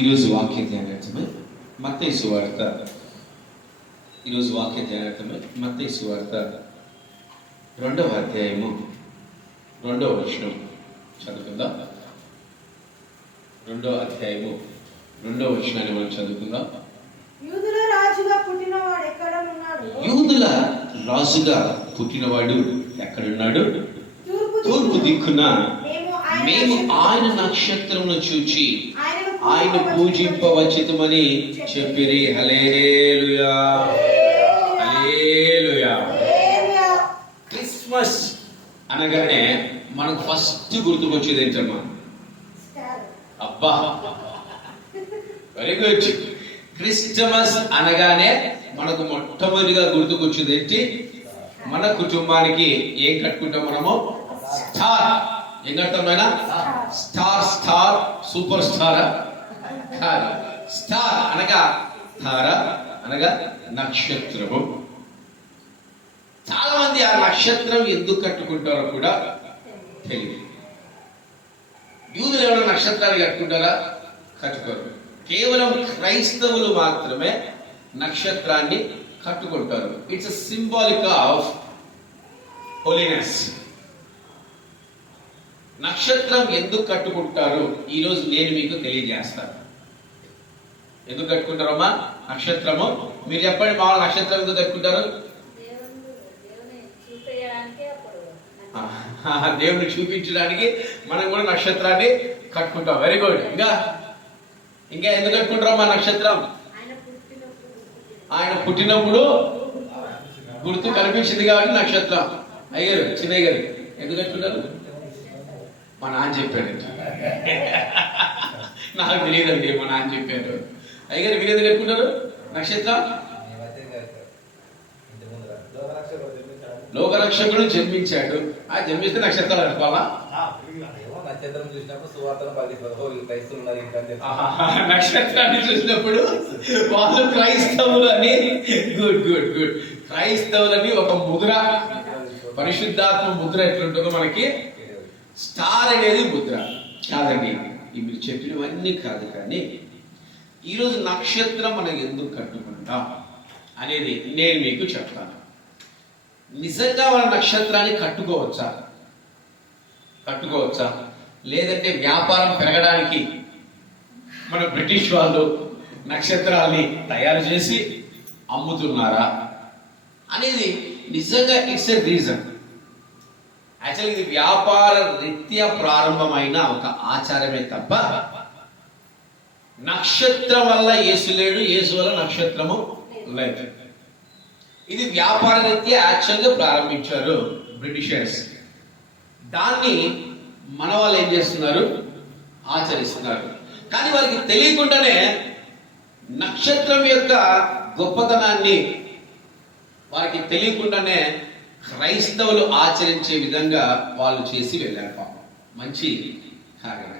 ఈరోజు వాక్య ధ్యానార్థమై మత్తయి సువార్త. ఈరోజు వాక్య ధ్యానార్థమై మత్తయి సువార్త 2వ అధ్యాయము 2వ వచనం చదువుకుందాం. 2వ అధ్యాయము 2వ వచనాన్ని మనం చదువుకుందాం. యూదుల రాజుగా పుట్టినవాడు ఎక్కడున్నాడు? యూదుల రాజుగా పుట్టినవాడు ఎక్కడున్నాడు? తూర్పు దిక్కున మేము ఆయన నక్షత్రమును చూచి ఆయన పూజింపవచ్చితమని చెప్పిరి. హల్లెలూయా, హల్లెలూయా. క్రిస్మస్ అనగానే మనకు ఫస్ట్ గుర్తుకొచ్చేది ఏంటమ్మా? అబ్బా, వెరీ గుడ్. క్రిస్మస్ అనగానే మనకు మొట్టమొదటిగా గుర్తుకొచ్చేది ఏంటి? మన కుటుంబానికి ఏం కట్టుకుంటాం మనము? స్టార్. ఏం కడతామైనా? స్టార్. స్టార్ సూపర్ స్టార్ కాదు. స్టార్ అనగా తార, అనగా నక్షత్రము. చాలా మంది ఆ నక్షత్రం ఎందుకు కట్టుకుంటారో కూడా తెలియదు. యూదులు ఎవరైనా నక్షత్రాన్ని కట్టుకుంటారా? కట్టుకోరు. కేవలం క్రైస్తవులు మాత్రమే నక్షత్రాన్ని కట్టుకుంటారు. It's symbolic of holiness. నక్షత్రం ఎందుకు కట్టుకుంటారు ఈరోజు నేను మీకు తెలియజేస్తాను. ఎందుకు కట్టుకుంటారమ్మా నక్షత్రము? మీరు చెప్పండి. మామూలు నక్షత్రం ఎందుకు కట్టుకుంటారు? దేవుని చూపించడానికి మనం కూడా నక్షత్రాన్ని కట్టుకుంటాం. Very good. ఇంకా ఎందుకు కట్టుకుంటారమ్మా నక్షత్రం? ఆయన పుట్టినప్పుడు గుర్తు కనిపించింది కాబట్టి నక్షత్రం. అయ్యారు చిన్నయ్య గారు ఎందుకు కట్టుకుంటారు? మా నాన్న చెప్పాడు. నాకు తెలియదండి, మా నాన్న చెప్పారు. అయ్యారు మీరు ఎందుకు కట్టుకుంటారు నక్షత్రం? లోకరక్షకుడు జన్మించాడు. ఆ జన్మిస్తే నక్షత్రాలు కట్టుకోవాలా? నక్షత్రాన్ని చూసినప్పుడు వాళ్ళు క్రైస్తవులు అని. Good good good. క్రైస్తవులని ఒక ముద్ర, పరిశుద్ధాత్మ ముద్ర ఎట్లుంటుందో మనకి స్టార్ అనేది ముద్ర కాదండి. మీరు చెప్పినవన్నీ కాదు. కానీ ఈరోజు నక్షత్రం మనం ఎందుకు కట్టుకుంటాం అనేది నేను మీకు చెప్తాను. నిజంగా మన నక్షత్రాన్ని కట్టుకోవచ్చా? లేదంటే వ్యాపారం పెరగడానికి మన బ్రిటిష్ వాళ్ళు నక్షత్రాల్ని తయారు చేసి అమ్ముతున్నారా అనేది నిజంగా ఇట్స్ ఎ రీజన్. యాక్చువల్లీ ఇది వ్యాపార రీత్యా ప్రారంభమైన ఒక ఆచారమే తప్ప నక్షత్రం వల్ల యేసు లేడు, యేసు వల్ల నక్షత్రము లేదు. ఇది వ్యాపార రీత్యా యాక్చువల్గా ప్రారంభించారు బ్రిటిషర్స్. దాన్ని మన వాళ్ళు ఏం చేస్తున్నారు? ఆచరిస్తున్నారు. కానీ వారికి తెలియకుండానే నక్షత్రం యొక్క గొప్పతనాన్ని వారికి తెలియకుండానే క్రైస్తవులు ఆచరించే విధంగా వాళ్ళు చేసి వెళ్ళారు. పాపం మంచి కార్యమే.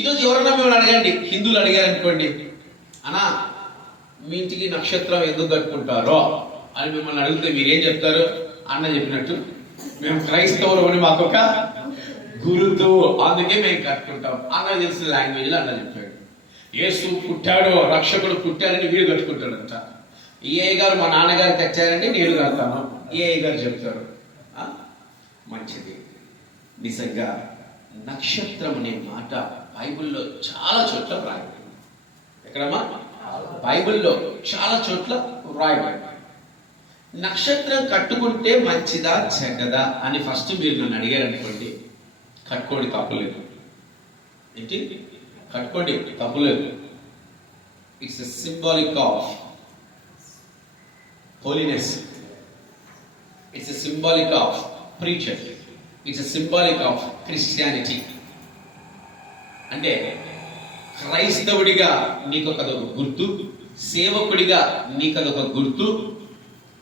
ఈరోజు ఎవరన్నా మిమ్మల్ని అడగండి, హిందువులు అడిగారు అనుకోండి, అన్నా మీ ఇంటికి నక్షత్రం ఎందుకు కట్టుకుంటారో అని మిమ్మల్ని అడిగితే మీరేం చెప్తారు? అన్న చెప్పినట్టు మేము క్రైస్తవులు అని మాకు ఒక గురుతు, అందుకే మేము కట్టుకుంటాం. అన్న తెలిసిన లాంగ్వేజ్లో అన్న చెప్పాడు. యేసు పుట్టాడు, రక్షకుడు పుట్టాడని వీడు కట్టుకుంటాడంట. ఏ గారు మా నాన్నగారు తెచ్చారండి, నేను కడతాను. ఏ గారు చెప్తారు. మంచిది. నిజంగా నక్షత్రం అనే మాట బైబిల్లో చాలా చోట్ల రాయబడింది. ఎక్కడమ్మా? బైబిల్లో చాలా చోట్ల రాయబడింది. నక్షత్రం కట్టుకుంటే మంచిదా చెడ్డదా అని ఫస్ట్ మీరు నన్ను అడిగారు అనుకోండి, కట్టుకోండి, తప్పులేదు. ఏంటి? కట్టుకోండి, తప్పులేదు. It's a symbolic of holiness. It's a symbolic of preacher. It's a symbolic of Christianity. అంటే క్రైస్తవుడిగా నీకొకదొక గుర్తు, సేవకుడిగా నీకదొక గుర్తు,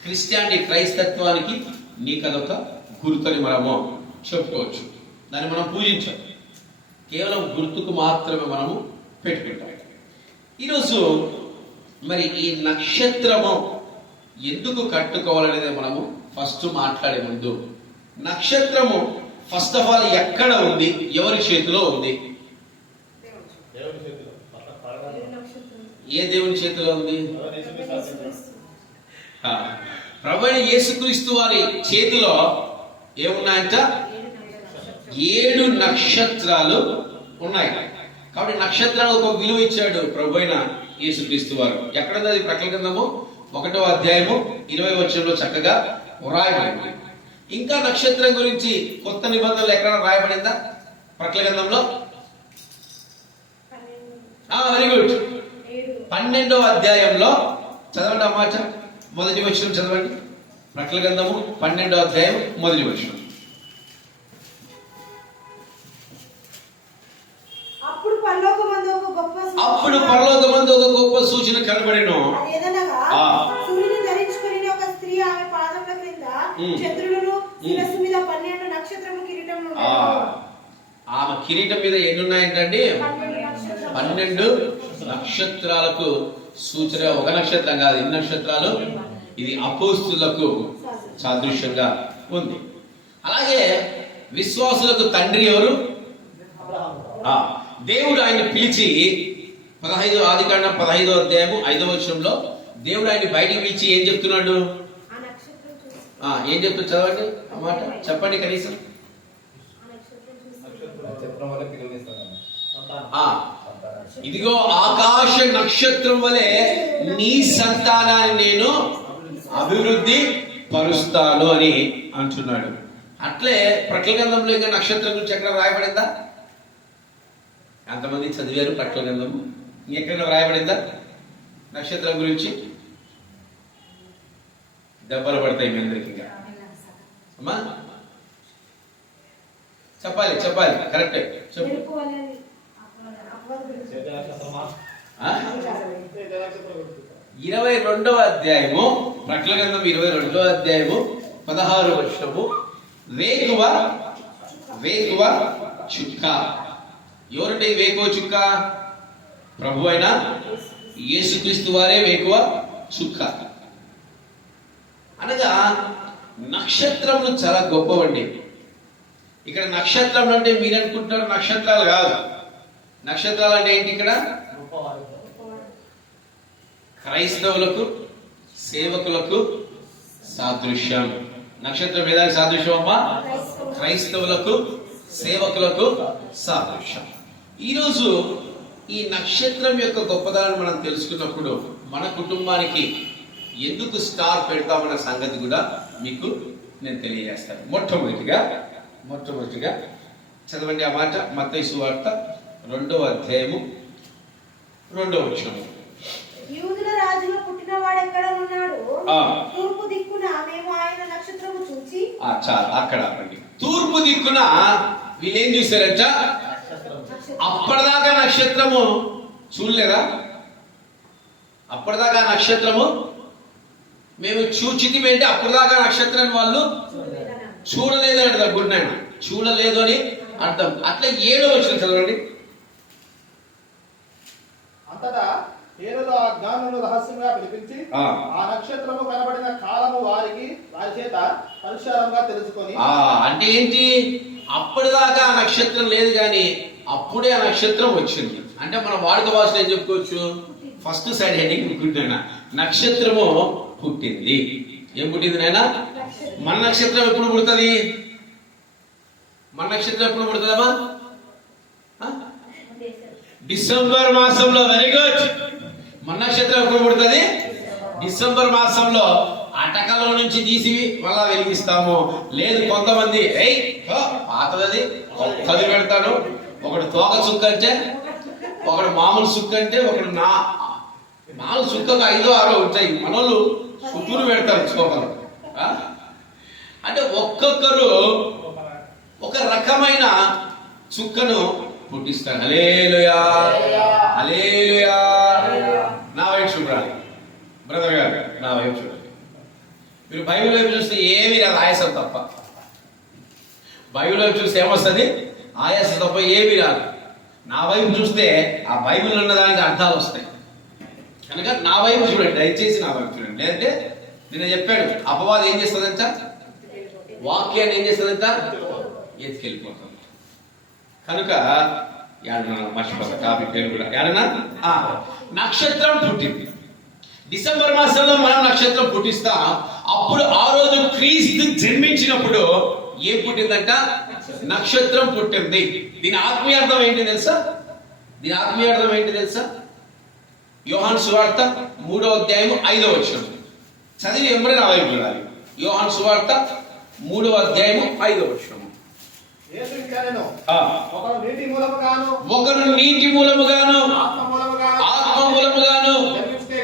క్రిస్టియానిటీ క్రైస్తత్వానికి నీకదొక గుర్తు అని మనము చెప్పుకోవచ్చు. దాన్ని మనం పూజించాం. కేవలం గుర్తుకు మాత్రమే మనము పెట్టుకుంటాం. ఈరోజు మరి ఈ నక్షత్రము ఎందుకు కట్టుకోవాలనేది మనము ఫస్ట్ మాట్లాడే ముందు, నక్షత్రము ఫస్ట్ ఆఫ్ ఆల్ ఎక్కడ ఉంది? ఎవరి చేతిలో ఉంది? ఏ దేవుని చేతిలో ఉంది? ప్రభు అయిన యేసుక్రీస్తు వారి చేతిలో ఏమున్నాయంట? 7 నక్షత్రాలు ఉన్నాయి. కాబట్టి నక్షత్రాలకు ఒక విలువ ఇచ్చాడు ప్రభు అయిన యేసుక్రీస్తు వారు. ఎక్కడుంది అది? ప్రకటన గ్రంథము 1వ అధ్యాయము 20వ వచనంలో చక్కగా వ్రాయబడింది. ఇంకా నక్షత్రం గురించి కొత్త నిబంధనలు ఎక్కడ రాయబడిందా ప్రకటన గ్రంథంలో? Very good. 12వ అధ్యాయంలో చదవండి ఆ మాట. మొదటి వచనం చదవండి. ప్రకటన గ్రంథము 12వ అధ్యాయం మొదటి వచనం. అప్పుడు పరలోకమందు ఒక గొప్ప సూచన కనబడెను. అదేదనగా సూర్యుని ధరించుకుని ఒక స్త్రీ ఆమె పాదముల క్రింద చంద్రులను శిరస్సు మీద 12 నక్షత్రముల కిరీటం ఉండెను. ఆమె కిరీటం మీద ఎన్ని ఉన్నాయంటండి? 12 నక్షత్రాలకు సూచన. ఒక నక్షత్రం కాదు, ఎన్ని నక్షత్రాలు? ఇది అపోస్తులకు సాదృశ్యంగా ఉంది. అలాగే విశ్వాసులకు తండ్రి ఎవరు? దేవుడు ఆయన పిలిచి 15 ఆదికాండం 15వ అధ్యాయము 5వ వచనంలో దేవుడు ఆయన బయటికి పిలిచి ఏం చెప్తున్నాడు? ఏం చెప్తూ చదవండి అన్నమాట, చెప్పండి కనీసం. ఇదిగో ఆకాశ నక్షత్రం వలె నీ సంతానాన్ని నేను అభివృద్ధి పరుస్తాను అని అంటున్నాడు. అట్లే ప్రకటన గ్రంథంలో ఇంకా నక్షత్రం గురించి ఎక్కడ రాయబడిందా? ఎంతమంది చదివారు ప్రకటన గ్రంథము? ఇంకెక్కడ రాయబడిందా నక్షత్రం గురించి? దెబ్బలు పడతాయి మీ అందరికి. అమ్మా చెప్పాలి చెప్పాలి, కరెక్టే చెప్పు. 22వ అధ్యాయము ప్రకటన గ్రంథం 22వ అధ్యాయము 16వ వచనము. వేకువ వేకువ చుక్క. ఎవరంటే వేకువ చుక్క? ప్రభు అయిన యేసుక్రీస్తు వారే వేకువ చుక్క. అనగా నక్షత్రములు చాలా గొప్పవండి. ఇక్కడ నక్షత్రం అంటే మీరు అనుకుంటున్నారు నక్షత్రాలు కాదు. నక్షత్రాలు అంటే ఏంటి? ఇక్కడ క్రైస్తవులకు సేవకులకు సాదృశ్యం. నక్షత్రం మీద సాదృశ్యం అమ్మా? క్రైస్తవులకు సేవకులకు సాదృశ్యం. ఈరోజు ఈ నక్షత్రం యొక్క గొప్పదనాన్ని మనం తెలుసుకున్నప్పుడు మన కుటుంబానికి ఎందుకు స్టార్ పెడతామన్న సంగతి కూడా మీకు నేను తెలియజేస్తాను. మొట్టమొదటిగా చదవండి ఆ మాట. మత్తయి సువార్త 2వ అధ్యాయము 2వ వచనం. యూదుల రాజుగా పుట్టిన వాడు ఎక్కడ ఉన్నాడు? తూర్పు దిక్కున మేము ఆయన నక్షత్రము చూచి. చాలు అక్కడ. తూర్పు దిక్కున వీళ్ళేం చూశారంట? అప్పటిదాకా నక్షత్రము చూడలేదా? అప్పటిదాకా నక్షత్రము మేము చూచితిమేంటే అప్పటిదాకా నక్షత్రాన్ని వాళ్ళు చూడలేదు అంట. గుడ్ నైట్, చూడలేదు అని అర్థం. అట్లా 7వ వచనం చదవండి. అంతటా హేరోదు ఆ జ్ఞానులను రహస్యంగా పిలిపించి ఆ నక్షత్రము కనబడిన కాలము వారి చేత పరిష్కారంగా తెలుసుకొని. అంటే ఏంటి? అప్పటిదాకా ఆ నక్షత్రం లేదు కానీ అప్పుడే ఆ నక్షత్రం వచ్చింది. అంటే మన వాడుక భాషలో ఏం చెప్పుకోవచ్చు? ఫస్ట్ సైడ్ హెడింగ్ అనుకుంటున్నా, నక్షత్రము పుట్టింది. ఏం పుట్టింది నాయనా? మన నక్షత్రం ఎప్పుడు పుడుతుంది? మన నక్షత్రం ఎప్పుడు పుడుతుందమ్మా? డిసెంబర్ మాసంలో. Very good. మన నక్షత్రం ఎప్పుడు పుడుతుంది? డిసెంబర్ మాసంలో. అటకలో నుంచి తీసి మళ్ళా వెలిగిస్తాము. లేదు కొంతమంది పాతది కది పెడతాడు. ఒకడు తోక చుక్క అంటే, ఒకడు మామూలు సుక్క అంటే, ఒకడు మామూలు సుక్కకు 5 6 ఉంటాయి. మనోళ్ళు చుట్టూరు పెడతారు చోకలు. అంటే ఒక్కొక్కరు ఒక రకమైన చుక్కను పుట్టిస్తారు. హల్లెలూయా హల్లెలూయా. నా వైపు చూడాలి బ్రదర్ గారు, నా వైపు చూడాలి. మీరు బైబిల్ వైపు చూస్తే ఏమీ రాదు, ఆయాసం తప్ప. బైబిల్ వైపు చూస్తే ఏమొస్తుంది? ఆయాసం తప్ప ఏమీ రాదు. నా వైపు చూస్తే ఆ బైబిల్ ఉన్న దానికి అర్థాలు వస్తాయి. కనుక నా వైపు చూడండి, దయచేసి నా వైపు చూడండి. లేదంటే నిన్న చెప్పాడు, అపవాదం ఏం చేస్తుందంట? వాక్యాన్ని ఏం చేస్తుందంట? ఎత్తుకెళ్ళిపోతుంది. కనుక యాడనా మర్చిపోతా టాపిక్ పేరు కూడా యాడనా నక్షత్రం పుట్టింది. డిసెంబర్ మాసంలో మనం నక్షత్రం పుట్టిస్తాం. అప్పుడు ఆ రోజు క్రీస్తు జన్మించినప్పుడు ఏం పుట్టిందంట? నక్షత్రం పుట్టింది. దీని ఆత్మీయ అర్థం ఏంటి తెలుసా? దీని ఆత్మీయ అర్థం ఏంటి తెలుసా? యోహాను సువార్త 3వ అధ్యాయం 5వ వచనం చదివి ఎంబడి రావాలి. యోహాను సువార్త 3వ అధ్యాయం 5వ వచనం. యేసు ఇంకా నేను ఆ, ఒకడు నీటి మూలముగాను ఒకరు నీటి మూలముగాను ఆత్మ మూలముగాను ఆత్మ మూలముగాను జన్మించితే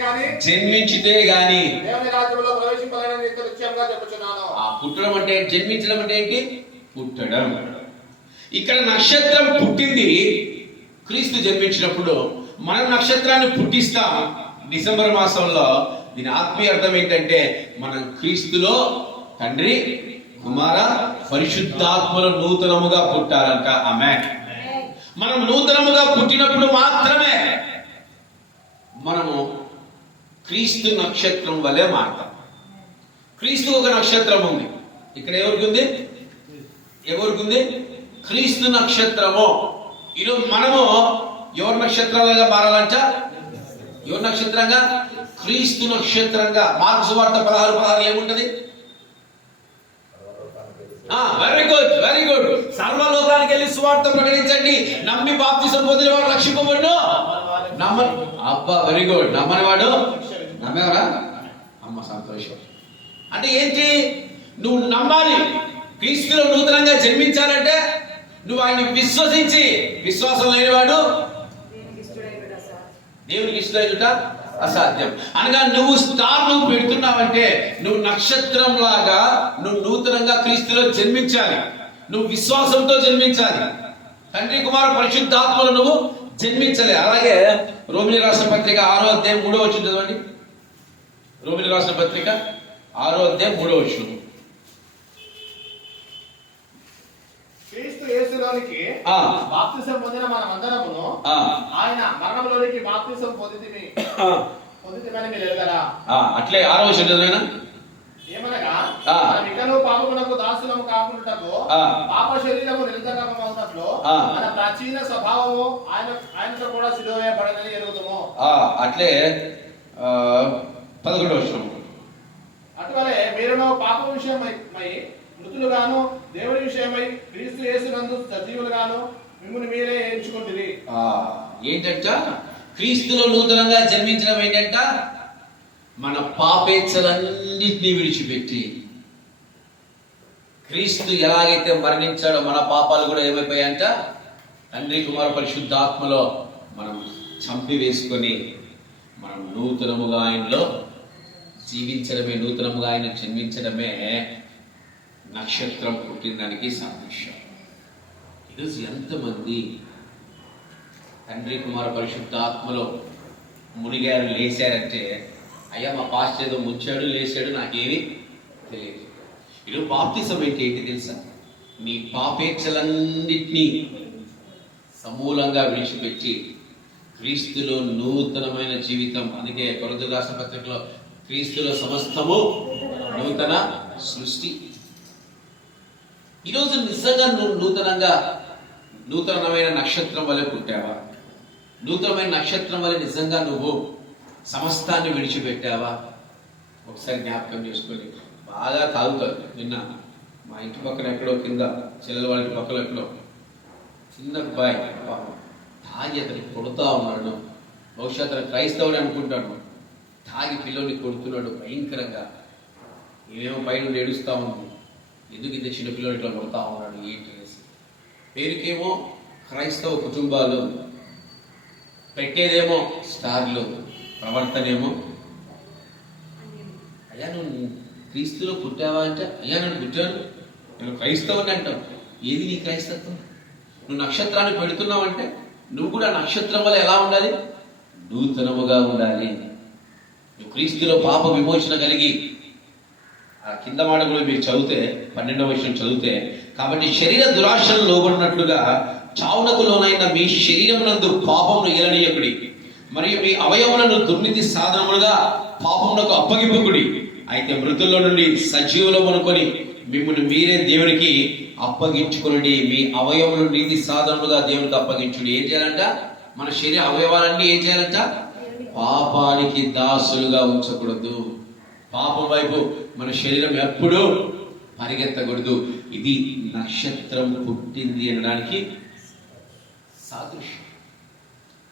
జన్మించితే గాని గాని దేవుని రాజ్యంలో ప్రవేశింపలేని నీతో నిశ్చయంగా చెప్పుచున్నాను. ఆ పుట్టడం అంటే జన్మించడం అంటే ఏంటి? పుట్టడం. ఇక్కడ నక్షత్రం పుట్టింది క్రీస్తు జన్మించినప్పుడు. మనం నక్షత్రాన్ని పుట్టిస్తాం డిసెంబర్ మాసంలో. దీని ఆత్మీయ అర్థం ఏంటంటే మనం క్రీస్తులో తండ్రి కుమార పరిశుద్ధాత్మలో నూతనముగా పుట్టాలంట. ఆమేన్. మనం నూతనముగా పుట్టినప్పుడు మాత్రమే మనము క్రీస్తు నక్షత్రం వలె మారతాం. క్రీస్తు ఒక నక్షత్రం ఉంది. ఇక్కడ ఎవరికి ఉంది? ఎవరికి ఉంది? క్రీస్తు నక్షత్రము. ఈరోజు మనము ఎవరి నక్షత్రాలుగా మారాలంట? ఎవరి నక్షత్రంగా? క్రీస్తు నక్షత్రంగా. మార్కు సువార్త 16:16 ఏముంటది? Very good, very good. సర్వలోకానికి వెళ్ళి సువార్త ప్రకటించండి, నమ్మి బాప్తిసం పొందిన వాడు రక్షింపబడును. అబ్బా వెరీ గుడ్. నమ్మని వాడు నమ్మేవరా? అమ్మ సంతోషం. అంటే ఏంటి? నువ్వు నమ్మాలి. క్రీస్తులో నూతనంగా జన్మించాలంటే నువ్వు ఆయన విశ్వసించి, విశ్వాసం లేనివాడు దేవునికి ఇష్టం అసాధ్యం. అనగా నువ్వు స్టార్ నువ్వు పెడుతున్నావంటే నువ్వు నక్షత్రం లాగా నువ్వు నూతనంగా క్రీస్తులో జన్మించాలి. నువ్వు విశ్వాసంతో జన్మించాలి. తండ్రి కుమార పరిశుద్ధాత్మలో నువ్వు జన్మించాలి. అలాగే రోమిలి రాసిన పత్రిక 6వ అధ్యాయం 3వ వచనం చదవండి. రోమిలి రాసిన పత్రిక 6వ అధ్యాయం 3వ వచనం. క్రీస్తు యేసులోనికి బాప్తిసం పొందిన మనమందరమును ఆయన మరణంలోనికి బాప్తిసం పొందితిమని మీరు ఎరుగరా? అట్లే 6వ వచనం చదివేనా? ఏమనగా మనం ఇకను పాపమునకు దాసులము కాకుండాటకు పాప శరీరము నిర్ధకమవునట్లు మన ప్రాచీన స్వభావము ఆయనతో కూడా సిలువ వేయబడదని ఎరుగుతాము. అట్లే 11వ వచనం. అటువలే మీరును పాప విషయమై మృతులుగాను దేవుని విషయమై క్రీస్తు యేసునందు సజీవులుగాను మిమ్మల్ని మీరే ఎంచుకుంటుంది. ఏంటంట? క్రీస్తులో నూతనంగా జన్మించడం ఏంటంట? మన పాపేచ్ఛలన్నింటినీ విడిచిపెట్టి క్రీస్తు ఎలాగైతే మరణించాడో మన పాపాలు కూడా ఏమైపోయాయంట? తండ్రి కుమార పరిశుద్ధాత్మలో మనం చంపి వేసుకొని మనం నూతనముగా ఆయనలో జీవించడమే, నూతనముగా ఆయన జన్మించడమే నక్షత్రం పుట్టినదానికి సాదృశ్యం. ఈరోజు ఎంతమంది తండ్రి కుమార పరిశుద్ధాత్మలో మునిగారు, లేచారంటే అయ్యా మా పాస్టర్ ఏదో ముంచాడు లేచాడు నాకేమీ తెలియదు. ఈరోజు బాప్తిసం ఏంటి తెలుసా? నీ పాపేచ్ఛలన్నిటినీ సమూలంగా విడిచిపెట్టి క్రీస్తులో నూతనమైన జీవితం. అందుకే కొరింథీయుల రాసిన పత్రికలో క్రీస్తులో సమస్తము నూతన సృష్టి. ఈరోజు నిజంగా నువ్వు నూతనమైన నక్షత్రం వలె పుట్టావా? నూతనమైన నక్షత్రం వలె నిజంగా నువ్వు సమస్తాన్ని విడిచిపెట్టావా? ఒకసారి జ్ఞాపకం చేసుకొని బాగా తాగుతారు. నిన్న మా ఇంటి పక్కన ఎక్కడో కింద చెల్లెల వాళ్ళ ఇంటి పక్కన ఎక్కడో చిన్న అబ్బాయి తాగి అతనికి కొడుతూ ఉన్నాడు. బహుశా అతను క్రైస్తవుడు అనుకుంటాడు. తాగి పిల్లోని కొడుతున్నాడు భయంకరంగా. ఏమేమో పైన ఏడుస్తూ ఉంది. ఎందుకు ఇంత చిన్న పిల్లలు ఇట్లా కొడతా ఉన్నాడు ఏంటి అనేసి. పేరుకేమో క్రైస్తవ కుటుంబాలు, పెట్టేదేమో స్టార్లు, ప్రవర్తనేమో అయ్యా నువ్వు క్రీస్తులో పుట్టావా అంటే అయ్యా నేను పుట్టాను, నేను క్రైస్తవుని అంటావు. ఏది నీ క్రైస్తత్వం? నువ్వు నక్షత్రాన్ని పెడుతున్నావంటే నువ్వు కూడా నక్షత్రం వల్ల ఎలా ఉండాలి? నూతనముగా ఉండాలి. నువ్వు క్రీస్తులో పాప విమోచన కలిగి ఆ కింద మాట కూడా మీరు చదివితే 12వ వచనం చదివితే, కాబట్టి శరీర దురాశను లోబడినట్లుగా చావునకు లోనైన మీ శరీరమునందు పాపమును ఏలనీయకుడి, మరియు మీ అవయవములను దుర్నీతి సాధనములుగా పాపమునకు అప్పగింపకుడి. అయితే మృతుల్లో నుండి సజీవులం అనుకొని మిమ్మల్ని మీరే దేవునికి అప్పగించుకునండి. మీ అవయవములు నీతి సాధనలుగా దేవునికి అప్పగించుడి. ఏం చేయాలంట? మన శరీర అవయవాలన్నీ ఏం చేయాలంట? పాపానికి దాసులుగా ఉంచకూడదు. పాపం వైపు మన శరీరం ఎప్పుడూ పరిగెత్తకూడదు. ఇది నక్షత్రం పుట్టింది అనడానికి సాదృశ్యం.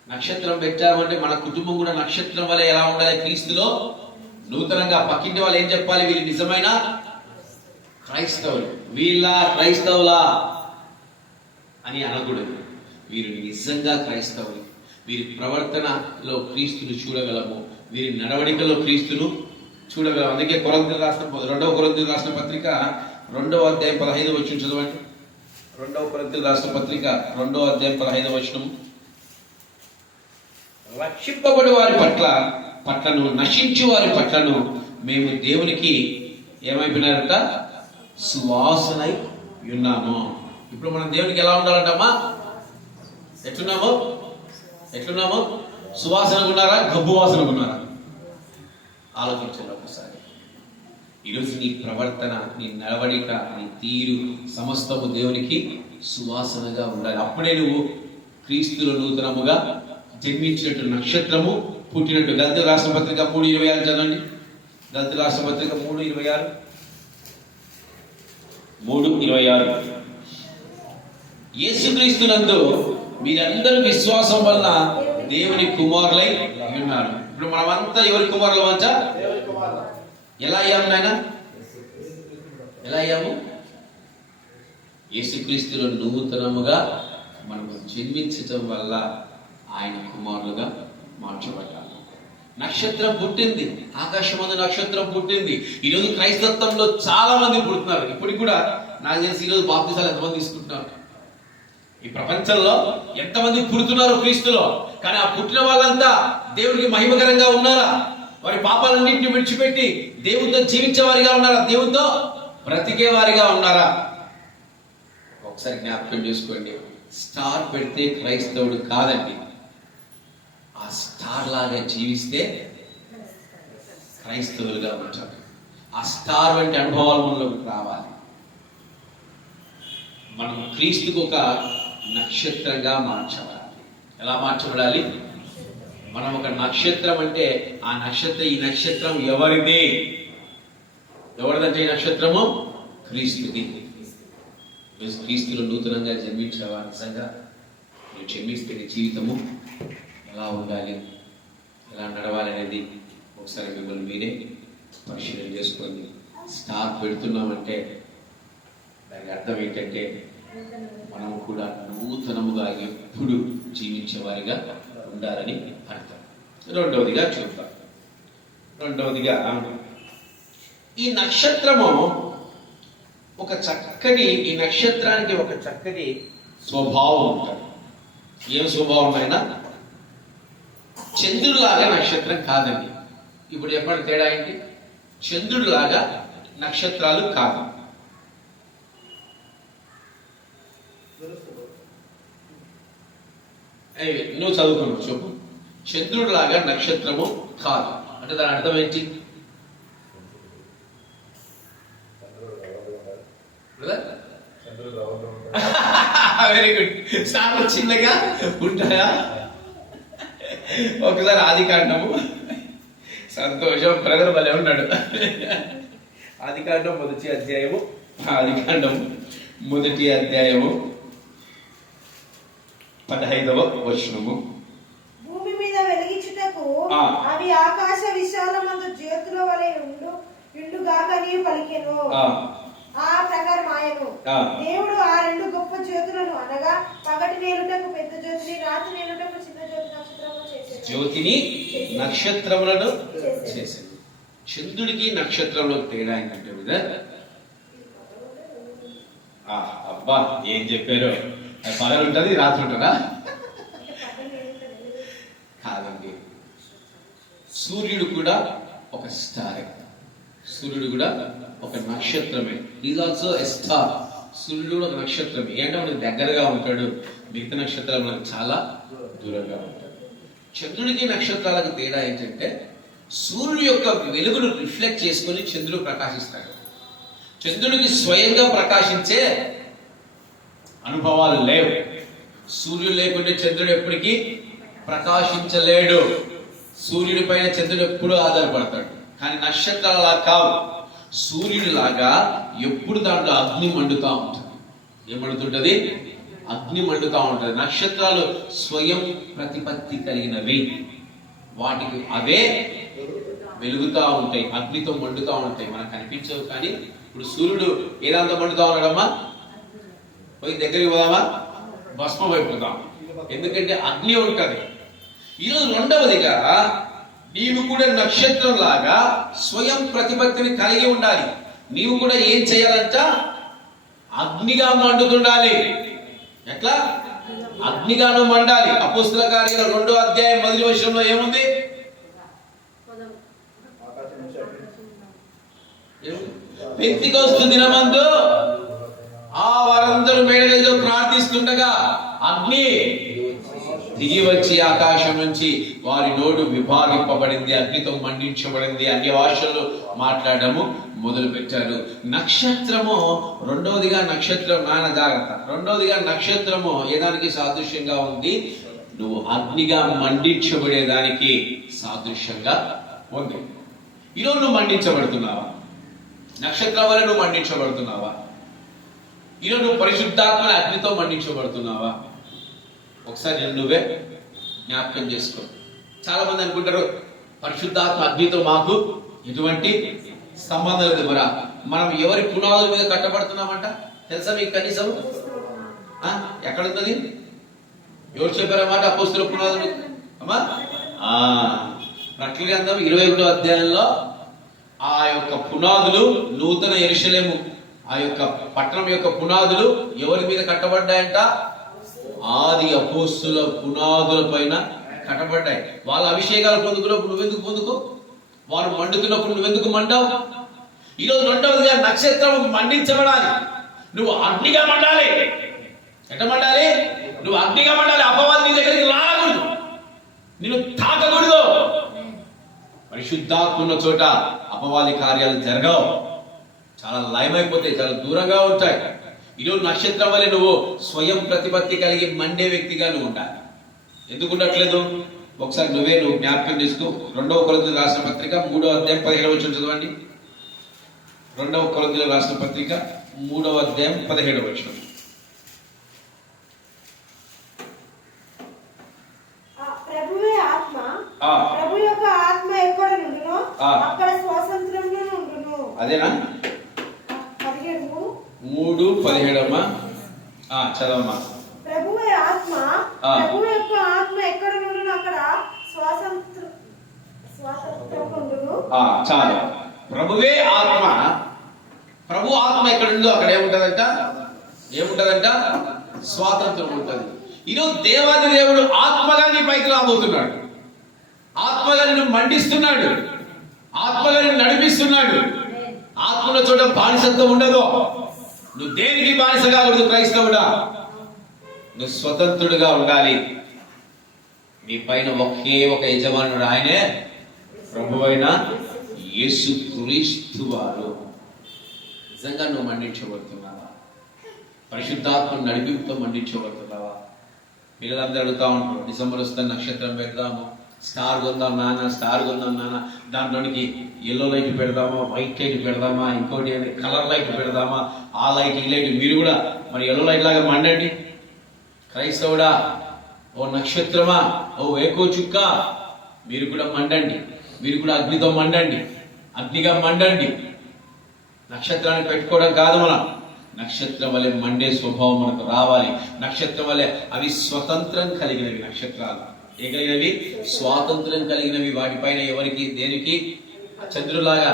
నక్షత్రం పెట్టామంటే మన కుటుంబం కూడా నక్షత్రం వల్ల ఎలా ఉండాలి? క్రీస్తులో నూతనంగా. పక్కింటి వాళ్ళు ఏం చెప్పాలి? వీళ్ళు నిజమైన క్రైస్తవులు, వీళ్ళ క్రైస్తవులా అని అనకూడదు. వీరు నిజంగా క్రైస్తవులు. వీరి ప్రవర్తనలో క్రీస్తును చూడగలము, వీరి నడవడికలో క్రీస్తును చూడగలము. అందుకే కొరింథీయులకు రాసిన 2వ కొరింథీయులకు రాసిన పత్రిక 2వ అధ్యాయం 15వ వచనం చదవండి. 2వ కొరింథీయులకు రాసిన పత్రిక 2వ అధ్యాయం 15వ వచనం. రక్షింపబడి వారి పట్లను నశించు వారి పట్లను మేము దేవునికి ఏమైపోయినారంట? సువాసనై ఉన్నాము. ఇప్పుడు మనం దేవునికి ఎలా ఉండాలంటమ్మా? ఎట్లున్నాము? సువాసనగా ఉన్నారా? గబ్బు వాసనగా ఉన్నారా? ఆలోచించండి ఒకసారి. ఈరోజు నీ ప్రవర్తన, నీ నడవడిక, నీ తీరు సమస్తము దేవునికి సువాసనగా ఉండాలి. అప్పుడే నువ్వు క్రీస్తులో నూతనముగా జన్మించినట్టు, నక్షత్రము పుట్టినట్టు. గల్తీయులకు రాసిన పత్రిక 3:26 చదవండి. గల్తీయులకు రాసిన పత్రిక 3:26. యేసుక్రీస్తునందు మీరందరూ విశ్వాసం వలన దేవుని కుమారులై ఉన్నారు. ఇప్పుడు మనమంతా ఎవరి కుమారులు వంచ? ఎలా అయ్యాము నాయన? ఎలా అయ్యాము? యేసుక్రీస్తులో నూతనముగా మనము జన్మించటం వల్ల ఆయన కుమారులుగా మార్చబడ్డాము. నక్షత్రం పుట్టింది, ఆకాశమందు నక్షత్రం పుట్టింది. ఈరోజు క్రైస్తత్వంలో చాలా మంది పుడుతున్నారు. ఇప్పటికి కూడా నాకు తెలిసి ఈరోజు బాప్తిసాలు ఎంతమంది తీసుకుంటున్నారు? ఈ ప్రపంచంలో ఎంతమంది పుడుతున్నారు క్రీస్తులో? కానీ ఆ పుట్టిన వాళ్ళంతా దేవుడికి మహిమకరంగా ఉన్నారా? వారి పాపాలన్నింటినీ విడిచిపెట్టి దేవుడితో జీవించే వారిగా ఉన్నారా? దేవుడితో బ్రతికే వారిగా ఉన్నారా? ఒకసారి జ్ఞాపకం చేసుకోండి. స్టార్ పెడితే క్రైస్తవుడు కాదండి. ఆ స్టార్ లాగా జీవిస్తే క్రైస్తవులుగా ఉంటారు. ఆ స్టార్ వంటి అనుభవాలు మనలోకి రావాలి. మనం క్రీస్తుకు ఒక నక్షత్రంగా మార్చబడాలి. ఎలా మార్చబడాలి? మనం ఒక నక్షత్రం అంటే ఆ నక్షత్రం, ఈ నక్షత్రం ఎవరిది? ఎవరిదంటే ఈ నక్షత్రము? క్రీస్తుది. క్రీస్తులో నూతనంగా జన్మించావా? నిజంగా నువ్వు జన్మిస్తే నీ జీవితము ఎలా ఉండాలి, ఎలా నడవాలి అనేది ఒకసారి మిమ్మల్ని మీరే పరిశీలన చేసుకోండి. స్టార్ పెడుతున్నామంటే దానికి అర్థం ఏంటంటే మనము కూడా నూతనముగా ఎప్పుడు జీవించేవారిగా ఉండాలని అర్థం. రెండవదిగా చూద్దాం. రెండవదిగా ఈ నక్షత్రము ఈ నక్షత్రానికి ఒక చక్కటి స్వభావం ఉంటుంది. ఏం స్వభావం అయినా? చంద్రుడిలాగా నక్షత్రం కాదండి. ఇప్పుడు చెప్పండి తేడా ఏంటి? చంద్రుడిలాగా నక్షత్రాలు కాదు. నువ్వు చదువుకున్నావు చెప్పు. చంద్రుడిలాగా నక్షత్రము కాదు అంటే దాని అర్థం ఏంటి? Very good. చాలా చిన్నగా ఉంటాయా? ఒకసారి ఆదికాండము, సంతోషం బ్రదర్ భలే ఉన్నాడు. ఆదికాండం 1వ అధ్యాయము 15వ వచనము. భూమి మీద వెలిగించుటకు అవి ఆకాశ విశాలమందు జ్యోతుల వలె ఉండుగాకని పలికెను. ఆ ప్రకారం ఆయను దేవుడు ఆ 2 గొప్ప జ్యోతులను అనగా పగటి నేలుటకు పెద్ద జ్యోతిని, రాత్రి నేలుటకు చిన్న జ్యోతి నక్షత్రములను చేశాడు. జ్యోతిని నక్షత్రములను చేశాడు. చంద్రుడికి నక్షత్రంలో తేడా ఏంటంటే అబ్బా ఏం చెప్పారు? పగలు ఉంటుంది, రాత్రి ఉంటుందా? కాదండి. సూర్యుడు కూడా ఒక స్టారే. సూర్యుడు కూడా ఒక నక్షత్రమే. Is also a star. సూర్యుడు కూడా ఒక నక్షత్రమే. ఏంటంటే మనకు దగ్గరగా ఉంటాడు, మిగతా నక్షత్రాలు మనకు చాలా దూరంగా ఉంటాడు. చంద్రుడికి నక్షత్రాలకు తేడా ఏంటంటే సూర్యుడు యొక్క వెలుగును రిఫ్లెక్ట్ చేసుకొని చంద్రుడు ప్రకాశిస్తాడు. చంద్రుడికి స్వయంగా ప్రకాశించే అనుభవాలు లేవు. సూర్యుడు లేకుంటే చంద్రుడు ఎప్పటికీ ప్రకాశించలేడు. సూర్యుడి పైన చంద్రుడు ఎప్పుడూ ఆధారపడతాడు. కానీ నక్షత్రాలు అలా కావు. సూర్యుడి లాగా ఎప్పుడు దాంట్లో అగ్ని మండుతూ ఉంటుంది. ఏమండుతుంటది? అగ్ని మండుతూ ఉంటుంది. నక్షత్రాలు స్వయం ప్రతిపత్తి కలిగినవి. వాటికి అవే వెలుగుతూ ఉంటాయి, అగ్నితో మండుతూ ఉంటాయి. మనకు కనిపించవు. కానీ ఇప్పుడు సూర్యుడు ఏదాంతో మండుతూ ఉన్నాడమ్మా? పోయి దగ్గరికి పోదామా? భస్మం అయిపోతాం. ఎందుకంటే అగ్ని ఉంటుంది. ఈరోజు రెండవదిగా నీవు కూడా నక్షత్రం లాగా స్వయం ప్రతిపత్తిని కలిగి ఉండాలి. నీవు కూడా ఏం చేయాలంట? అగ్నిగా మండుతుండాలి. ఎట్లా? అగ్నిగాను మండాలి. అపోస్తల కార్యాలు 2వ అధ్యాయం 1వ వచనంలో ఏముంది? పెంతెకొస్తు దినమందు వారందరూ మేడలో ప్రార్థిస్తుండగా అగ్ని దిగి వచ్చి ఆకాశం నుంచి వారి నోటు విభాగింపబడింది, అగ్నితో మండించబడింది, అన్ని భాషలు మాట్లాడము మొదలు పెట్టారు. నక్షత్రము రెండవదిగా నక్షత్రం నాన్న జాగ్రత్త. రెండవదిగా నక్షత్రము ఏదానికి సాదృశ్యంగా ఉంది? నువ్వు అగ్నిగా మండించబడేదానికి సాదృశ్యంగా ఉంది. ఈరోజు నువ్వు మండించబడుతున్నావా? నక్షత్రం వల్ల నువ్వు మండించబడుతున్నావా? ఈరోజు నువ్వు పరిశుద్ధాత్మ అగ్నితో మండించబడుతున్నావా? ఒకసారి నువ్వే జ్ఞాపకం చేసుకో. చాలా మంది అనుకుంటారు పరిశుద్ధాత్మ అగ్నితో మాకు ఎటువంటి సంబంధం లేదు. మనం ఎవరి పునాదుల మీద కట్టబడుతున్నామంట తెలుసా మీకు? కనీసం ఎక్కడున్నది? ఎవరు చెప్పారన్నమాట? అపోస్తలుల పునాదులు అమ్మా. ప్రకటన గ్రంథం 21వ అధ్యాయంలో ఆ యొక్క పునాదులు నూతన యెరూషలేము, ఆ యొక్క పట్టణం యొక్క పునాదులు ఎవరి మీద కట్టబడ్డాయంట? ఆది అపోస్తుల పునాదుల పైన కట్టబడ్డాయి. వాళ్ళ అభిషేకాలు పొందుకున్నప్పుడు నువ్వెందుకు పొందుకో? వారు మండుతున్నప్పుడు నువ్వెందుకు మండావు? ఈరోజు రెండవదిగా నక్షత్రం మండించబడాలి. నువ్వు అగ్నిగా మండాలి. ఎట్లా మండాలి? నువ్వు అగ్నిగా మండాలి. అపవాది నీ దగ్గరికి రాకూడదు, నిన్ను తాకకూడదు. పరిశుద్ధాత్మ ఉన్న చోట అపవాది కార్యాలు జరగవు, చాలా లయమైపోతాయి, చాలా దూరంగా ఉంటాయి. ఈరోజు నక్షత్రం వల్ల నువ్వు స్వయం ప్రతిపత్తి కలిగి మండే వ్యక్తిగా నువ్వు ఉండాలి. ఎందుకు ఉండట్లేదు? ఒకసారి నువ్వు జ్ఞాపకం చేసుకో. 2వ కొరింథీయులకు రాసిన పత్రిక 3వ అధ్యాయం 17వ వచనం చదవండి. 2వ కొరింథీయులకు రాసిన పత్రిక 3వ అధ్యాయం 17వ వచనం. ప్రభువే ఆత్మ, ప్రభు యొక్క ఆత్మ ఎక్కడ నుండునో అక్కడ స్వాతంత్ర్యంలో నుండును. అదేనా? 3:17 చదవమ్మా. ప్రభువే ఆత్మ, ప్రభు యొక్క ఆత్మ ఎక్కడ నుండునో అక్కడ స్వాతంత్ర్యం నుండును. చాలు. ప్రభువే ఆత్మ, ప్రభు ఆత్మ ఎక్కడ ఉందో అక్కడ ఏముంటదంట? స్వాతంత్రం ఉంటది. ఈరోజు దేవాది దేవుడు ఆత్మగా నీ పైకి రాబోతున్నాడు. ఆత్మగా నిన్ను మండిస్తున్నాడు, ఆత్మగా నిన్ను నడిపిస్తున్నాడు. ఆత్మలో చోట బానిసత్వం ఉండదు. నువ్వు దేనికి బానిస కాకూడదు క్రైస్తవుడా. నువ్వు స్వతంత్రుడుగా ఉండాలి. నీ పైన ఒకే ఒక యజమానుడు, ఆయనే ప్రభువైన యేసుక్రీస్తు వారు. నిజంగా నువ్వు మండించబడుతున్నావా? పరిశుద్ధాత్మ నడిపింపుతో మండించబడుతున్నావా? పిల్లలందరూ అడుగుతా ఉంటారు, డిసెంబర్ వస్తే నక్షత్రం పెడదాము, స్టార్ కొందాం నాన్న, దాంట్లోనికి ఎల్లో లైట్ పెడదామా, వైట్ లైట్ పెడదామా, ఇంకోటి కలర్ లైట్ పెడదామా, ఆ లైట్ ఈ లైట్. మీరు కూడా మరి ఎల్లో లైట్ లాగా మండండి. క్రైస్తవుడా, ఓ నక్షత్రమా, ఓ వేకో చుక్క, మీరు కూడా మండండి. మీరు కూడా అగ్నితో మండండి, అగ్నిగా మండండి. నక్షత్రాన్ని పెట్టుకోవడం కాదు, మనం నక్షత్రం వలె మండే స్వభావం మనకు రావాలి. నక్షత్రం వలె అవి స్వతంత్రం కలిగినవి. నక్షత్రాలు ఏ కలిగినవి? స్వాతంత్రం కలిగినవి. వాటిపైన ఎవరికి దేనికి చంద్రులాగా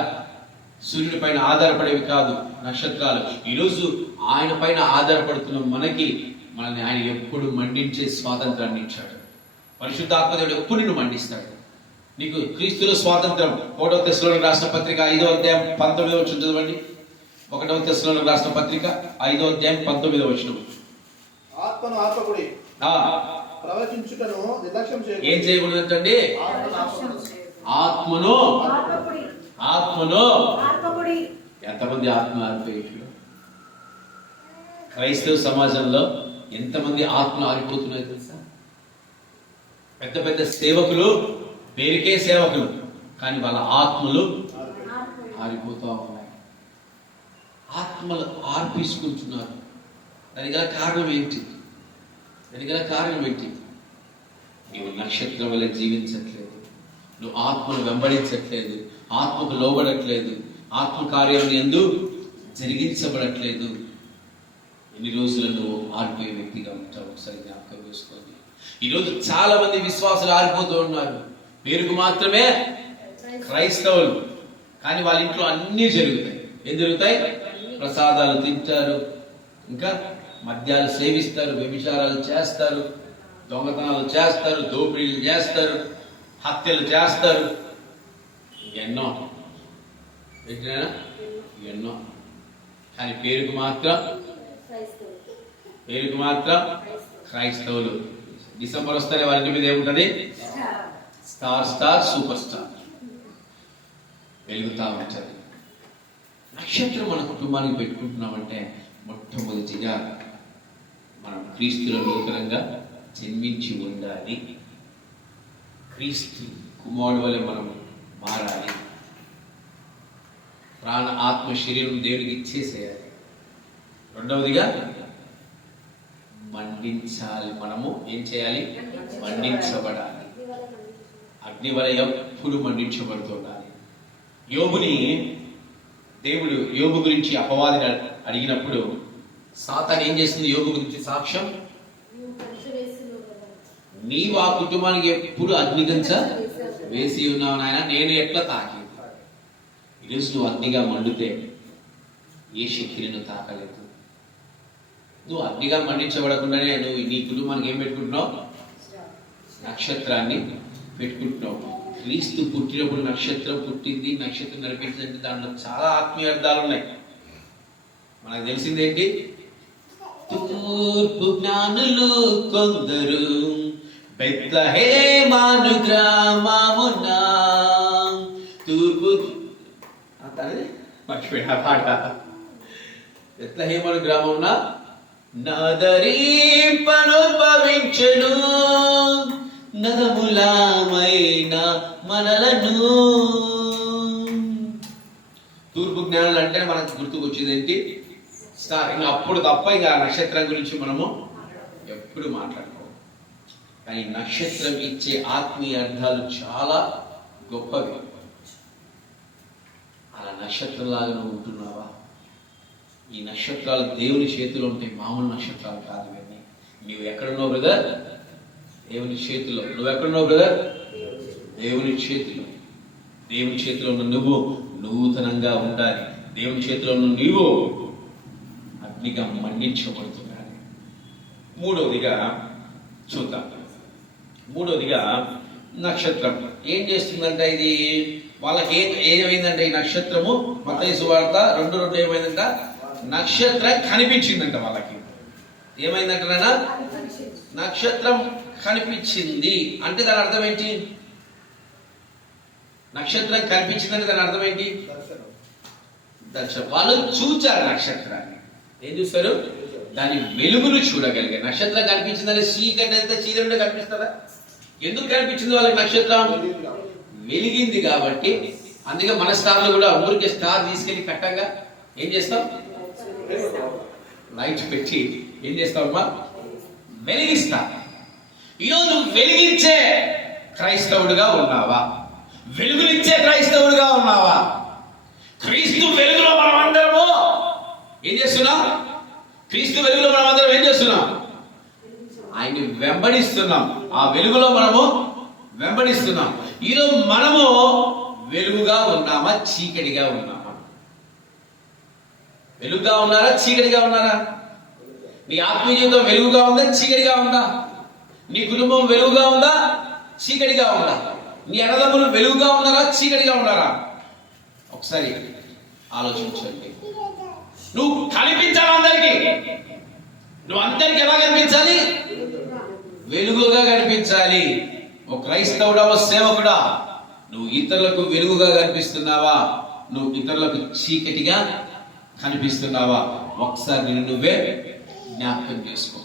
సూర్యుడి పైన ఆధారపడేవి కాదు నక్షత్రాలు. ఈరోజు ఆయన పైన ఆధారపడుతున్న మనల్ని ఆయన ఎప్పుడు మండించే స్వాతంత్రాన్ని ఇచ్చాడు. పరిశుద్ధాత్మ దేవుడు ఎప్పుడు నిన్ను మండిస్తాడు. నీకు క్రీస్తులో స్వాతంత్రం. 1వ తెస్సలోనికీయులకు రాసిన పత్రిక 5వ అధ్యాయం 19వ వచనం చదవండి. 1వ తెస్సలోనికీయులకు రాసిన పత్రిక 5వ అధ్యాయం 19వ వచనం. ఆత్మను ఆపకుడి, ప్రవచించుటను నిర్లక్ష్యం చేయకుడి. ఏం చేయకూడదంటండి? ఆత్మను ఎంతమంది ఆత్మ ఆరిపోయేట్లు? క్రైస్తవ సమాజంలో ఎంతమంది ఆత్మలు ఆరిపోతున్నాయో తెలుసా? పెద్ద పెద్ద సేవకులు, పేరుకే సేవకులు, కానీ వాళ్ళ ఆత్మలు ఆరిపోతూ ఉన్నాయి. ఆత్మలు ఆర్పించుకుంటున్నారు. దానికి గల కారణం ఏంటి? నువ్వు నక్షత్రం వల్ల జీవించట్లేదు, నువ్వు ఆత్మను వెంబడించట్లేదు, ఆత్మకు లోబడట్లేదు, ఆత్మకార్యం యందు జరిగించబడట్లేదు. ఎన్ని రోజులు నువ్వు ఆరిపోయే వ్యక్తిగా ఉంటావు? ఒకసారి జ్ఞాపకం చేసుకోండి. ఈరోజు చాలా మంది విశ్వాసులు ఆరిపోతూ ఉన్నారు. పేరుకు మాత్రమే క్రైస్తవులు, కానీ వాళ్ళ ఇంట్లో అన్నీ జరుగుతాయి. ఏం జరుగుతాయి? ప్రసాదాలు తింటారు, ఇంకా మద్యాలు సేవిస్తారు, వ్యభిచారాలు చేస్తారు, దొంగతనాలు చేస్తారు, దోపిడీలు చేస్తారు, హత్యలు చేస్తారు, ఎన్నో. కానీ పేరుకు మాత్రం క్రైస్తవులు. డిసెంబర్ వస్తేనే వాళ్ళ ఇంటి మీద ఏముంటది? స్టార్ సూపర్ స్టార్ వెలుగుతా ఉంటుంది. నక్షత్రం మన కుటుంబానికి పెట్టుకుంటున్నామంటే మొట్టమొదటిగా మనం క్రీస్తులో నూతనంగా జన్మించి ఉండాలి. క్రీస్తు కుమారుడు వలె మనం మారాలి. ప్రాణ ఆత్మ శరీరం దేవుడికి ఇచ్చేసేయాలి. రెండవదిగా మండించాలి. మనము ఏం చేయాలి? మండించబడాలి. అగ్ని వలె ఎప్పుడు మండించబడుతుండాలి. దేవుడు యోబు గురించి అపవాదిని అడిగినప్పుడు సాతాను ఏం చేస్తుంది? యోబు గురించి సాక్ష్యం, నీవు ఆ కుటుంబానికి ఎప్పుడు అగ్నిగంచ వేసి ఉన్నావు నాయన, నేను ఎట్లా తాకి. ఈరోజు నువ్వు అగ్నిగా మండితే ఏ శక్తిని నువ్వు తాకలేదు. నువ్వు అగ్నిగా మండించబడకుండానే నువ్వు నీ కుటుంబానికి ఏం పెట్టుకుంటున్నావు? నక్షత్రాన్ని పెట్టుకుంటున్నావు. క్రీస్తు పుట్టినప్పుడు నక్షత్రం పుట్టింది, నక్షత్రం నడిపించిందంటే దాంట్లో చాలా ఆత్మీయ అర్థాలు ఉన్నాయి. మనకు తెలిసిందేంటి? తూర్పు జ్ఞానులు కొందరు బెత్లెహేము గ్రామమున, తూర్పు బెత్లెహేము గ్రామమున నాదరింపనుభవించెను నదములామైన మనలను. తూర్పు జ్ఞానులు అంటే మనకు గుర్తుకొచ్చేది ఏంటి? స్టార్. ఇంకా అప్పుడు తప్ప ఇంకా నక్షత్రం గురించి మనము ఎప్పుడు మాట్లాడుకోము. కానీ నక్షత్రం ఇచ్చే ఆత్మీయ అర్థాలు చాలా గొప్పవి. అలా నక్షత్రంలాగా నువ్వు ఉంటున్నావా? ఈ నక్షత్రాలు దేవుని చేతిలో ఉంటాయి, మామూలు నక్షత్రాలు కాదు ఇవన్నీ. నువ్వు ఎక్కడున్నావు బ్రదర్? దేవుని చేతిలో. నువ్వు ఎక్కడున్నావు బ్రదర్? దేవుని చేతిలో. దేవుని చేతిలో ఉన్న నువ్వు నూతనంగా ఉండాలి. దేవుని చేతిలో ఉన్న నువ్వు అగ్నిగా మండించబడుతున్నాడు. మూడవదిగా చూద్దాం. నక్షత్రం ఏం చేస్తుందంటే, ఇది వాళ్ళకి ఏమైందంటే, ఈ నక్షత్రము మత్తయి సువార్త 2:2 ఏమైందంట? నక్షత్రం కనిపించిందంట వాళ్ళకి. ఏమైందంట? నక్షత్రం కనిపించింది అంటే దాని అర్థం ఏంటి? నక్షత్రం కనిపించిందంటే దాని అర్థం ఏంటి? దర్శనం. వాళ్ళు చూచారు నక్షత్రాన్ని. ఏం చూస్తారు? దాని వెలుగును చూడగలిగారు. నక్షత్రం కనిపించిందని చీకటి అయితే చీకటి కనిపిస్తారా? ఎందుకు కనిపించింది వాళ్ళకి నక్షత్రం? వెలిగింది కాబట్టి. అందుకే మన స్టార్లు కూడా ఊరికి స్టార్ తీసుకెళ్లి కట్టంగా ఏం చేస్తాం? లైట్ పెట్టి ఏం చేస్తామమ్మా? వెలిగిస్తా. ఈరోజు నువ్వు వెలిగించే క్రైస్తవుడిగా ఉన్నావా? వెలుగునిచ్చే క్రైస్తవుడిగా ఉన్నావా? క్రీస్తు వెలుగులో మనం అందరము ఏం చేస్తున్నాం? క్రీస్తు వెలుగులో మనం అందరం ఏం చేస్తున్నాం? ఆయన్ని వెంబడిస్తున్నాం. ఆ వెలుగులో మనము వెంబడిస్తున్నాం. ఈరోజు మనము వెలుగుగా ఉన్నామా? చీకటిగా ఉన్నామా? వెలుగుగా ఉన్నారా? చీకటిగా ఉన్నారా? నీ ఆత్మీయ జీవితం వెలుగుగా ఉందా? చీకటిగా ఉందా? నీ కుటుంబం వెలుగుగా ఉందా? చీకటిగా ఉందా? నీ అన్నదమ్ములు వెలుగుగా ఉన్నారా? చీకటిగా ఉన్నారా? ఒకసారి ఆలోచించండి. నువ్వు కనిపించాలి అందరికీ. నువ్వు అందరికి ఎలా కనిపించాలి? వెలుగుగా కనిపించాలి. ఓ క్రైస్తవుడా, ఓ సేవకుడా, నువ్వు ఇతరులకు వెలుగుగా కనిపిస్తున్నావా? నువ్వు ఇతరులకు చీకటిగా కనిపిస్తున్నావా? ఒకసారి నిన్ను నువ్వే జ్ఞాపకం చేసుకో.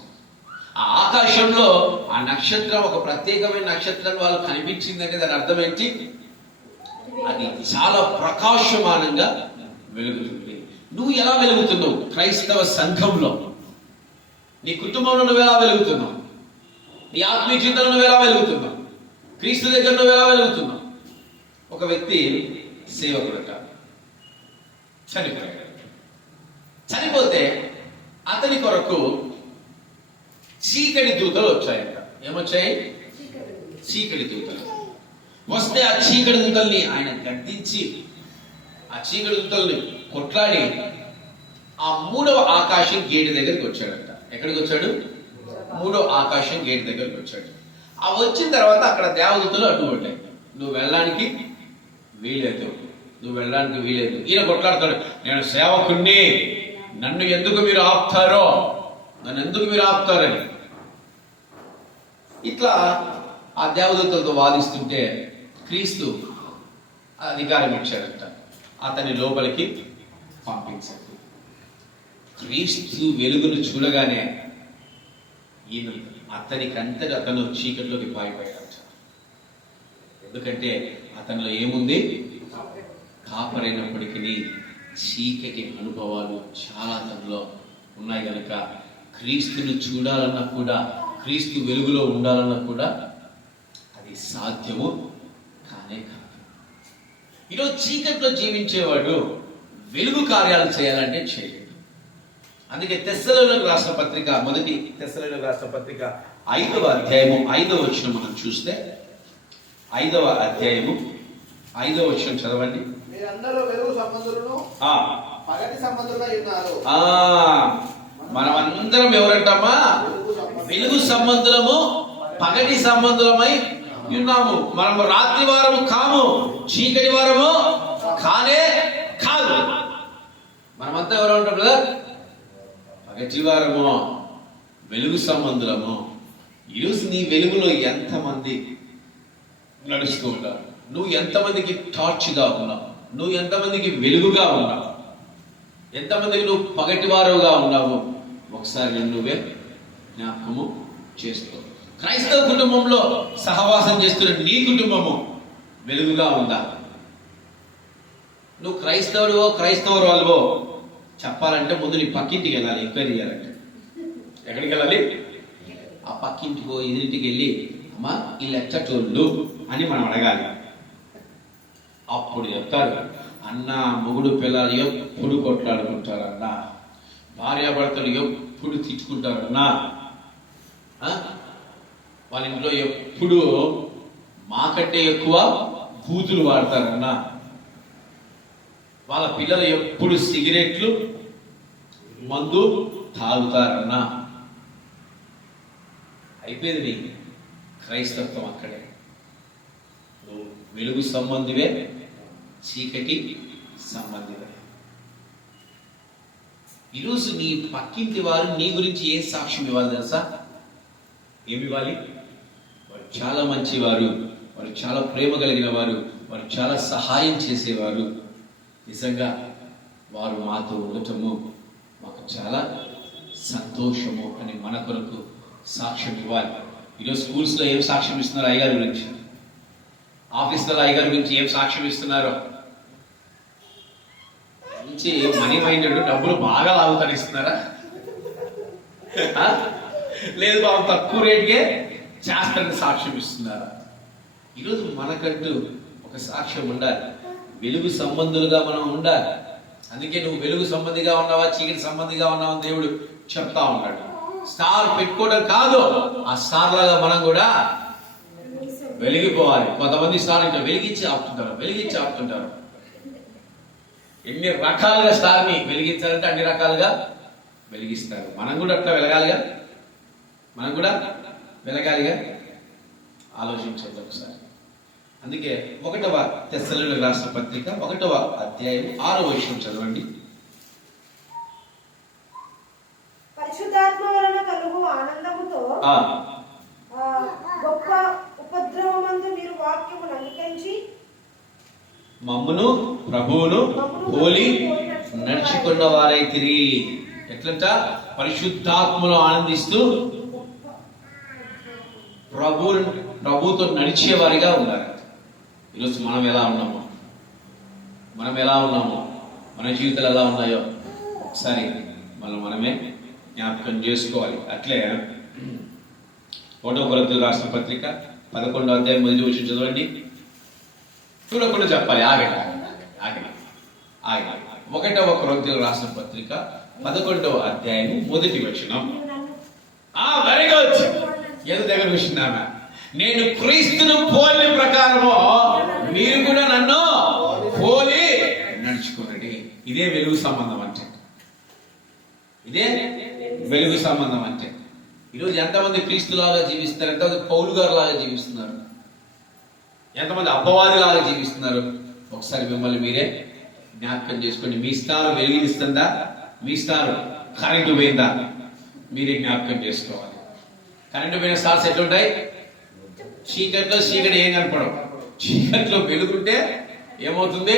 ఆ ఆకాశంలో ఆ నక్షత్రం ఒక ప్రత్యేకమైన నక్షత్రం వాళ్ళు కనిపించిందంటే దాని అర్థం ఏంటి? అది చాలా ప్రకాశమానంగా వెలుగుతుంది. నువ్వు ఎలా వెలుగుతున్నావు? క్రైస్తవ సంఘంలో నీ కుటుంబంలో నువ్వు ఎలా వెలుగుతున్నావు? నీ ఆత్మీయ జీవితంలో నువ్వు ఎలా వెలుగుతున్నావు? క్రీస్తు దగ్గర నువ్వు ఎలా వెలుగుతున్నావు? ఒక వ్యక్తి సేవకుడట చనిపోయాడు. చనిపోతే అతని కొరకు చీకటి దూతలు వచ్చాయంట. ఏమొచ్చాయి? చీకటి దూతలు వస్తే ఆ చీకటి దూతల్ని ఆయన గద్దించి ఆ చీకటి దూతల్ని కొట్లాడి ఆ 3వ ఆకాశం గేటు దగ్గరికి వచ్చాడంట. ఎక్కడికి వచ్చాడు? 3వ ఆకాశం గేటు దగ్గరికి వచ్చాడు. ఆ వచ్చిన తర్వాత అక్కడ దేవదూతలు అడ్డుపడ్డాయి. నువ్వు వెళ్ళడానికి వీలేదు, నువ్వు వెళ్ళడానికి వీలేదు. ఈయన కొట్లాడతాడు, నేను సేవకుణ్ణి, నన్ను ఎందుకు మీరు ఆపుతారో, నన్ను ఎందుకు మీరు ఆపుతారని. ఇట్లా ఆ దేవదూతలతో వాదిస్తుంటే క్రీస్తు అధికారం ఇచ్చాడంట, అతని లోపలికి పంపించాడు. క్రీస్తు వెలుగును చూడగానే ఈయన అతనికంతటి అతను చీకటిలోకి పారిపోయాడంట. ఎందుకంటే అతనిలో ఏముంది? కాపరైనప్పటికీ చీకటి అనుభవాలు చాలా అతనిలో ఉన్నాయి కనుక క్రీస్తుని చూడాలన్నా కూడా, క్రీస్తు వెలుగులో ఉండాలన్నా కూడా అది సాధ్యము కానే కాదు. ఈరోజు చీకట్లో జీవించేవాడు వెలుగు కార్యాలు చేయాలంటే చేయలేడు. అందుకే తెస్సలోనికీయులకు రాసిన పత్రిక, మొదటి తెస్సలోనికీయులకు రాసిన పత్రిక 5వ అధ్యాయము 5వ వచనం మనం చూస్తే, 5వ అధ్యాయము 5వ వచనం చదవండి. మీరందరూ వెలుగు సంబంధులను పగటి సంబంధులుగా ఉన్నారు. మనమందరం ఎవరంటమ్మా? వెలుగు సంబంధులము, పగటి సంబంధులమై ఉన్నాము. మనము రాత్రి వారము కాము, చీకటి వారము కానే కాదు. మనమంతా ఎవరు ఉంటాం బ్రదర్? పగటి వారము, వెలుగు సంబంధులము. ఈరోజు నీ వెలుగులో ఎంతమంది నడుస్తూ ఉంటావు? నువ్వు ఎంతమందికి టార్చ్గా ఉన్నావు? నువ్వు ఎంతమందికి వెలుగుగా ఉన్నావు? ఎంతమందికి నువ్వు పగటి వారుగా ఉన్నావు? ఒకసారి నువ్వే జ్ఞాపకము చేసుకో. క్రైస్తవ కుటుంబంలో సహవాసం చేస్తున్న నీ కుటుంబము వెలుగుగా ఉందా? నువ్వు క్రైస్తవుడివో క్రైస్తవుడు వాళ్ళవో చెప్పాలంటే ముందు నీ పక్కింటికి వెళ్ళాలి. ఎంక్వైరీ చేయాలంటే ఎక్కడికి వెళ్ళాలి? ఆ పక్కింటికో ఎదురింటికి వెళ్ళి, అమ్మా వీళ్ళు ఎచ్చటోళ్ళు అని మనం అడగాలి. అప్పుడు చెప్తారు, అన్న మొగుడు పిల్లలు ఎప్పుడు కొట్లాడుకుంటారన్నా, భార్యాభర్తలు ఎప్పుడు తిట్టుకుంటారన్నా, వాళ్ళ ఇంట్లో ఎప్పుడు మాకంటే ఎక్కువ బూతులు వాడతారన్నా, వాళ్ళ పిల్లలు ఎప్పుడు సిగరెట్లు మందు తాగుతారన్నా. అయిపోయింది నీ క్రైస్తత్వం అక్కడే. నువ్వు వెలుగు సంబంధివే, చీకటి సంబంధివే. ఈరోజు నీ పక్కింటి వారు నీ గురించి ఏ సాక్ష్యం ఇవ్వాలి తెలుసా? ఏమి ఇవ్వాలి? వారు చాలా మంచివారు, వారు చాలా ప్రేమ కలిగిన వారు, వారు చాలా సహాయం చేసేవారు, నిజంగా వారు మాతో ఉండటము మాకు చాలా సంతోషము అని మన కొరకు సాక్ష్యం ఇవ్వాలి. ఈరోజు స్కూల్స్లో ఏం సాక్ష్యం ఇస్తున్నారు అయ్యగారి గురించి? ఆఫీస్లో అయ్యగారి గురించి ఏం సాక్ష్యం ఇస్తున్నారు? మంచి మనీ మైండెడ్, డబ్బులు బాగా లాగుతారు ఇస్తున్నారా? లేదు బాబు తక్కువ రేటుకే చేస్తారని సాక్ష్యం ఇస్తున్నారా? ఈరోజు మనకంటూ ఒక సాక్ష్యం ఉండాలి. వెలుగు సంబంధులుగా మనం ఉండాలి. అందుకే నువ్వు వెలుగు సంబంధిగా ఉన్నావా, చీకటి సంబంధిగా ఉన్నావా దేవుడు చెప్తా ఉన్నాడు. స్టార్ పెట్టుకోవడం కాదు, ఆ స్టార్ లాగా మనం కూడా వెలిగిపోవాలి. కొంతమంది స్టార్ ఇంకా వెలిగించి ఆపుతుంటారు. ఎన్ని రకాలుగా స్టార్ని వెలిగించాలంటే అన్ని రకాలుగా వెలిగిస్తారు. మనం కూడా అట్లా వెలగాలిగా, ఆలోచించండి ఒకసారి. అందుకే 1వ తెస్సలోనికీయులకు రాసిన పత్రిక 1వ అధ్యాయం 6వ వచనం చదవండి. పరిశుద్ధాత్మ వలన కలుగు ఆనందముతో గొప్ప ఉపద్రవమందు మీరు వాక్యమును అంగీకరించి మమ్మును ప్రభువును పోలి నడుచుకున్న వారైతిరి. ఎట్లంట? పరిశుద్ధాత్మలో ఆనందిస్తూ ప్రభుతో నడిచేవారిగా ఉన్నారు. ఈరోజు మనం ఎలా ఉన్నాము? మన జీవితాలు ఎలా ఉన్నాయో ఒకసారి మనమే జ్ఞాపకం చేసుకోవాలి. అట్లే 1 కొరింథీయులకు రాసిన పత్రిక 11వ అధ్యాయం మొదటి వచనం చదవండి. చూడకుండా చెప్పాలి. ఆగండి. 1వ కొరింథీయులకు రాసిన పత్రిక 11వ అధ్యాయం మొదటి వచనం. Very good. ఏదో దగ్గర కూర్చున్నామా? నేను క్రీస్తును పోలిన ప్రకారము మీరు కూడా నన్ను పోలి నడుచుకోండి. ఇదే వెలుగు సంబంధం అంటే. ఈరోజు ఎంతమంది క్రీస్తులాగా జీవిస్తున్నారు? ఎంతమంది పౌలు గారు లాగా జీవిస్తున్నారు? ఎంతమంది అపవాది లాగా జీవిస్తున్నారు? ఒకసారి మిమ్మల్ని మీరే జ్ఞాపకం చేసుకోండి. మీ స్థానం వెలుగునిస్తుందా? మీ స్థానం కరెంటు పోయిందా? మీరే జ్ఞాపకం చేసుకోవాలి. కరెంటు పోయిన స్టార్స్ ఎట్లుంటాయి? చీకటి ఏం కనపడవు. చీకట్లో వెలుగుంటే ఏమవుతుంది?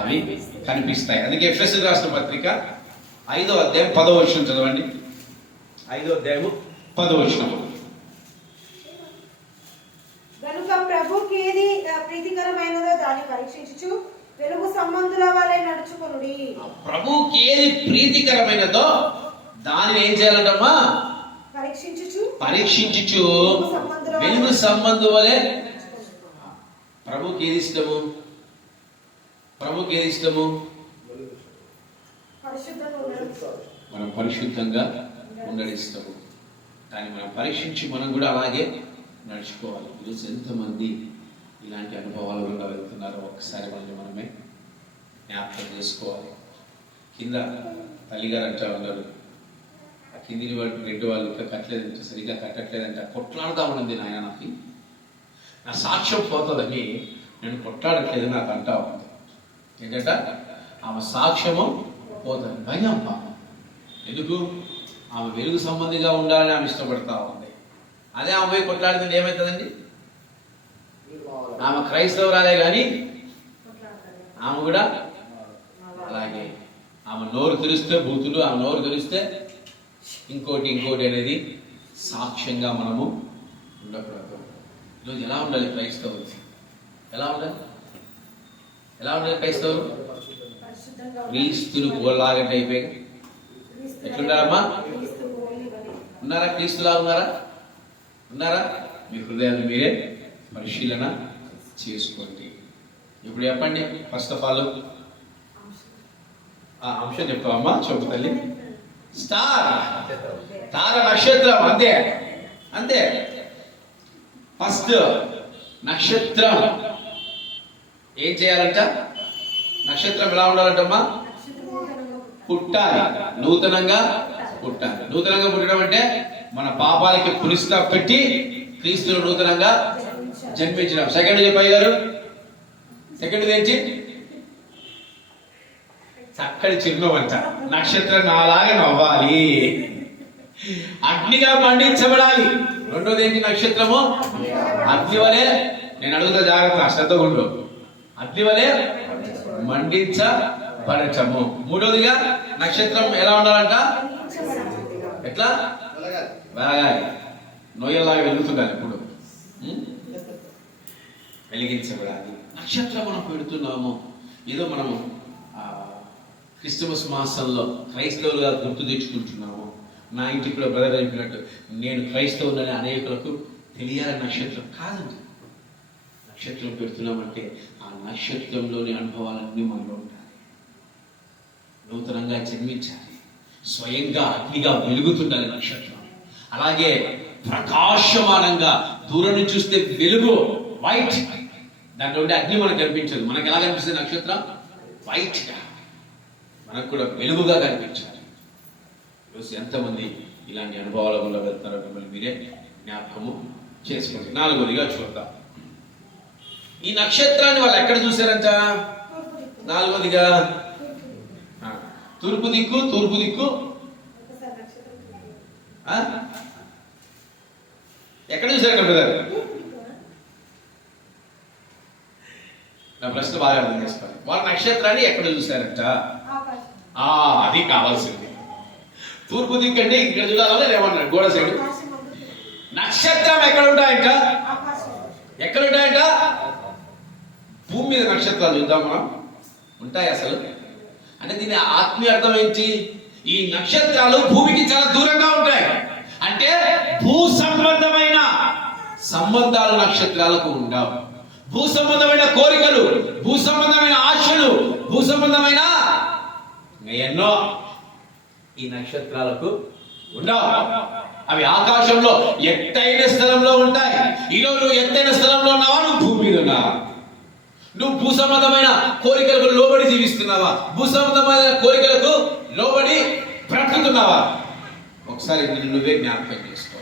అవి కనిపిస్తాయి. అందుకే ఎఫెసీయులకు రాసిన పత్రిక 5వ అధ్యాయం 10వ వచనం చదవండి. 5వ అధ్యాయం 10వ వచనం. గనుక ప్రభుకి ఏది ప్రీతికరమైనదో దాన్ని పరీక్షించుచు వెలుగు సంబంధుల వలె నడుచుకొనుడి. ప్రభుకి ఏది ప్రీతికరమైనదో దాన్ని ఏం చేయాలంటమ్మా? పరీక్షించుచు వెలుగు సంబంధు వలె. ప్రభుకి ఏది ఇష్టము? మనం పరిశుద్ధంగా ఉండడం ఇష్టము. దాన్ని మనం పరీక్షించి మనం కూడా అలాగే నడుచుకోవాలి. ఈరోజు ఎంతమంది ఇలాంటి అనుభవాలు కూడా వెళ్తున్నారో ఒకసారి మనమే జ్ఞాపకం చేసుకోవాలి. కింద తల్లిగారు అంటా ఉన్నారు, ఆ కింది వాళ్ళు 2 వాళ్ళు ఇంకా కట్టలేదంటే, సరిగ్గా కట్టట్లేదంటే కొట్లాడుతూ ఉన్నది. నాయన నాకు నా సాక్ష్యం పోతుందని నేను కొట్లాడట్లేదు నాకు అంటా ఉంది. ఏంటంట? ఆమె సాక్ష్యము పోతుంది. భయం పాపం. ఎందుకు? ఆమె వెలుగు సంబంధిగా ఉండాలని ఆమె ఇష్టపడతా ఉంది. అదే ఆమె కొట్లాడుతుంటే ఏమవుతుందండి? ఆమె క్రైస్తవురాలే కానీ ఆమె కూడా అలాగే. ఆమె నోరు తెరిస్తే బూతులు, ఆమె నోరు తెరిస్తే ఇంకోటి అనేది సాక్ష్యంగా మనము ఉండకూడదు. ఈరోజు ఎలా ఉండాలి క్రైస్తవులు? ఎలా ఉండాలి క్రైస్తవులు? క్రీస్తులు పోలాగంటే అయిపోయి ఎట్లుండారమ్మా? ఉన్నారా? క్రీస్తులా ఉన్నారా? మీ హృదయాలు మీరే పరిశీలన చేసుకోండి. ఇప్పుడు చెప్పండి. ఫస్ట్ ఆఫ్ ఆల్ అంశం చెప్తావమ్మా చెప్పు తల్లి. స్టార్, తార, నక్షత్రం. అంతే. ఫస్ట్ నక్షత్రం ఏం చేయాలంట? నక్షత్రం ఎలా ఉండాలంటమ్మా? పుట్టాలి. నూతనంగా పుట్టడం అంటే మన పాపాలకి పులిస్తా పెట్టి క్రీస్తును నూతనంగా జన్మించడం. సెకండ్ చెప్పాయి గారు. సెకండ్ ఏంటి? చక్కటి చిరునవ్వంట. నక్షత్రం నాలాగా నవ్వాలి, అగ్నిగా మండించబడాలి. రెండోది ఏంటి? నక్షత్రము అగ్ని వలె. నేను అడుగుతా జాగ్రత్త, శ్రద్ధగా ఉండు. అగ్ని వలె మండించబడటము. మూడోదిగా నక్షత్రం ఎలా ఉండాలంట? ఎట్లా? వెలగాలి. నొయ్యలాగా వెలుగుతుండాలి. ఎప్పుడు వెలిగించబడాలి. నక్షత్రం మనం పెడుతున్నాము. ఏదో మనము క్రిస్టమస్ మాసంలో క్రైస్తవులుగా గుర్తు తెచ్చుకుంటున్నాము. నా ఇంటికి కూడా బ్రదర్ చెప్పినట్టు నేను క్రైస్తవులని అనేకులకు తెలియాలని నక్షత్రం కాదండి. నక్షత్రం పెడుతున్నామంటే ఆ నక్షత్రంలోని అనుభవాలన్నీ మనలో ఉండాలి. నూతనంగా జన్మించాలి. స్వయంగా అగ్నిగా వెలుగుతుండాలి నక్షత్రం. అలాగే ప్రకాశమానంగా దూరం నుంచి చూస్తే వెలుగు వైట్, దాంట్లో ఉండే అగ్ని మనకు కనిపించదు. మనకు ఎలా కనిపిస్తుంది? నక్షత్రం వైట్గా. మనకు కూడా వెలుగుగా కనిపించాలి. ఈరోజు ఎంతమంది ఇలాంటి అనుభవాల వల్ల వెళ్తారో మిమ్మల్ని మీరే జ్ఞాపకము చేసుకోండి. నాలుగోదిగా చూద్దాం. ఈ నక్షత్రాన్ని వాళ్ళు ఎక్కడ చూశారంట? నాలుగోదిగా తూర్పు దిక్కు ఎక్కడ చూశారు కదా? నా ప్రశ్న బాగా అర్థం చేసుకోవాలి. వాళ్ళ నక్షత్రాన్ని ఎక్కడ చూశారంట? ఆకాశం. అది కావాల్సింది. తూర్పు దిక్కండి ఇక్కడ చూడాలని ఏమన్నాడు గోడ సైడ్. ఆకాశం అందుకు. నక్షత్రం ఎక్కడ ఉంటాయంట? ఆకాశం. ఎక్కడ ఉంటాయంట? భూమి మీద నక్షత్రాలు చూద్దాం మనం, ఉంటాయి అసలు? అంటే దీని ఆత్మీయ అర్థం ఏంటి? ఈ నక్షత్రాలు భూమికి చాలా దూరంగా ఉంటాయి. అంటే భూ సంబంధమైన సంబంధాలు నక్షత్రాలకు ఉండవు. భూ సంబంధమైన కోరికలు, భూ సంబంధమైన ఆశలు, భూ సంబంధమైన ఎన్నో ఈ నక్షత్రాలకు ఉండవు. అవి ఆకాశంలో ఎత్తైన స్థలంలో ఉంటాయి. ఈరోజు నువ్వు ఎత్తైన స్థలంలో ఉన్నావా? నువ్వు భూమి మీద ఉన్నావా? నువ్వు భూ సంబంధమైన కోరికలకు లోబడి జీవిస్తున్నావా? భూ సంబంధమైన కోరికలకు లోబడి బ్రతుకుతున్నావా? ఒకసారి నిన్ను నువ్వే జ్ఞాపకం చేసుకో.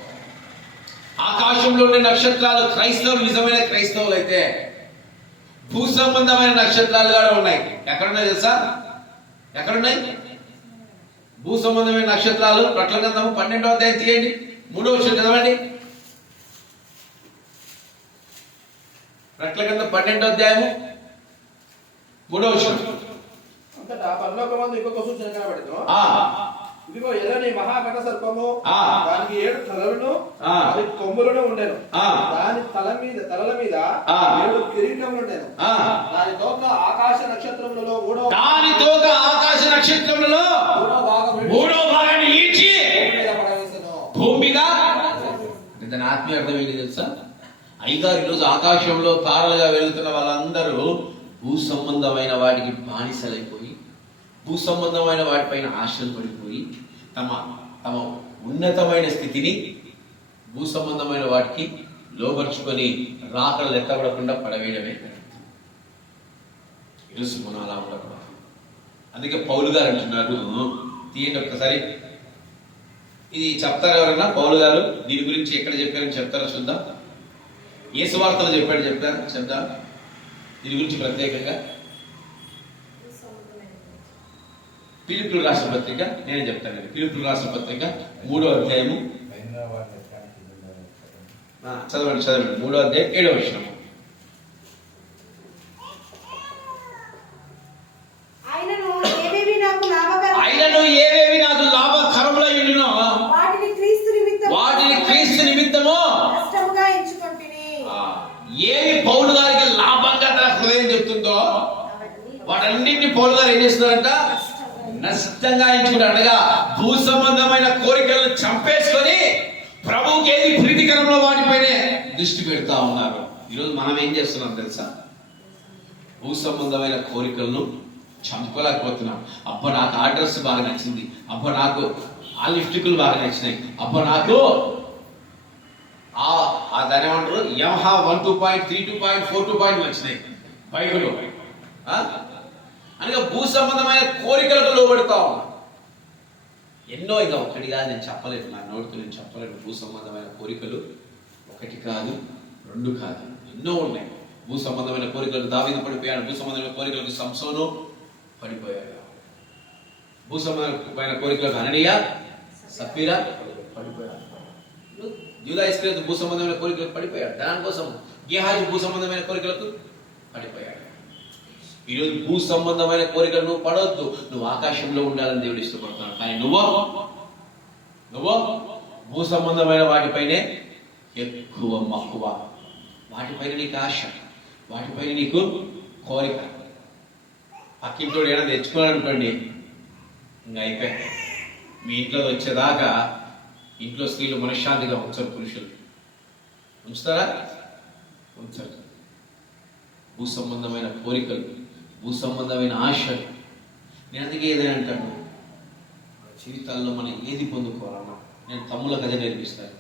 ఆకాశంలో ఉండే నక్షత్రాలు క్రైస్తవులు, నిజమైన క్రైస్తవులు అయితే భూ సంబంధమైన నక్షత్రాలు కూడా ఉన్నాయి. ఎక్కడున్నాయి తెలుసా? ఎక్కడున్నాయి భూ సంబంధమైన నక్షత్రాలు? ప్రకటన గ్రంథము 12వ అధ్యాయం తీయండి, 3వ వచనం చదవండి. ప్రకటన గ్రంథం 12వ అధ్యాయము 3వ వచనం. అంతటా పరలోకమందు ఇంకొక సూచన కనబడెను. ఇదిగో ఎర్రని మహాఘట సర్పము, దానికి 7 తలలను, 10 కొమ్ములను ఉండెను. దాని తలల మీద 7 కిరీటములు ఉండెను. దాని తోక ఆకాశ నక్షత్రములలో మూడో భాగాన్ని ఈడ్చి భూమి మీద. దాని ఆత్మీయ అర్థం ఏంటి తెలుసా? అయ్యగారు ఈరోజు ఆకాశంలో తారలుగా వెలుగుతున్న వాళ్ళందరూ భూ సంబంధమైన వాటికి బానిసలైపోయి, భూ సంబంధమైన వాటిపైన ఆశలు పడిపోయి, తమ ఉన్నతమైన స్థితిని భూ సంబంధమైన వాటికి లోపరుచుకొని రాకలు లెక్కబడకుండా పడవేయడమే. ఈరోజు మనం అలా ఉండకూడదు. అందుకే పౌలు గారు అంటున్నారు, తీయండి ఒక్కసారి, ఇది చెప్తారు ఎవరన్నా? పౌలు గారు దీని గురించి ఎక్కడ చెప్పారని చెప్తారో చూద్దాం. ఏ సువార్తలు చెప్తారు చెప్తా దీని గురించి ప్రత్యేకంగా. ఫిలిప్పీయుల రాసిన పత్రిక, నేను చెప్తాను. ఫిలిప్పీయుల రాసిన పత్రిక 3వ అధ్యాయము చదవండి 3వ అధ్యాయం 7వ వచనం. ఆయనను ఏవేవి నాకు లాభకరములై ఉండునో వాటిని క్రీస్తు నిమిత్తము నష్టముగా ఎంచుకొంటిని. ఏమి పౌలు గారికి లాభంగా తన హృదయం చెప్తుందో వాటన్నింటినీ పౌలు గారు ఏం చేస్తున్నారంట? నష్టంగా ఎంచుకుంటారు. అనగా భూ సంబంధమైన కోరికలను చంపేసుకొని ప్రభువుకి ఏది ప్రీతికరంలో వాటిపైనే దృష్టి పెడతా ఉన్నారు. ఈరోజు మనం ఏం చేస్తున్నాం తెలుసా? భూ సంబంధమైన కోరికలను చంపలేకపోతున్నాం. అబ్బా నాకు ఆ డ్రెస్ బాగా నచ్చింది, అబ్బా నాకు ఆ లిప్స్టిక్లు బాగా నచ్చినాయి, అబ్బా నాకు దాని ఏమంటారు యమహా 1.2.3 2.4 వచ్చినాయి బైకులు. అనగా భూ సంబంధమైన కోరికలకు లోబెడతా ఉన్నాం. ఎన్నో, ఇక ఒకటి కాదు, నేను చెప్పలేను, నా నోటితో నేను చెప్పలేను. భూ సంబంధమైన కోరికలు 1 కాదు 2 కాదు, ఎన్నో ఉన్నాయి. భూ సంబంధమైన కోరికలకు దావీదు పడిపోయాడు. భూ సంబంధమైన కోరికలకు సంసోను పడిపోయాడు. భూ సంబంధమైన కోరికలకు అననీయా సఫీరా పడిపోయాడు. యూదా ఇస్కరియోతు భూ సంబంధమైన కోరికలకు పడిపోయాడు. దానికోసం గేహాజీ భూ సంబంధమైన కోరికలకు పడిపోయాడు. ఈరోజు భూ సంబంధమైన కోరికలు నువ్వు పడవద్దు. నువ్వు ఆకాశంలో ఉండాలని దేవుడు ఇష్టపడుతున్నాడు. కానీ నువ్వు భూ సంబంధమైన వాటిపైనే ఎక్కువ మక్కువ, వాటిపైన నీకు ఆశ, వాటిపైన నీకు కోరిక. పక్కింటోడు ఏమైనా తెచ్చుకోవాలనుకోండి, ఇంకా అయిపోయి మీ ఇంట్లో వచ్చేదాకా ఇంట్లో స్త్రీలు మనశ్శాంతిగా ఉంచరు, పురుషులు ఉంచుతారా? ఉంచరు. భూ సంబంధమైన కోరికలు, భూ సంబంధమైన ఆశలు. నేను అందుకే ఏదైనా అంటాను, మన జీవితాల్లో మనం ఏది పొందుకోవాలన్నా, నేను తమ్ముల కథ నేర్పిస్తాను.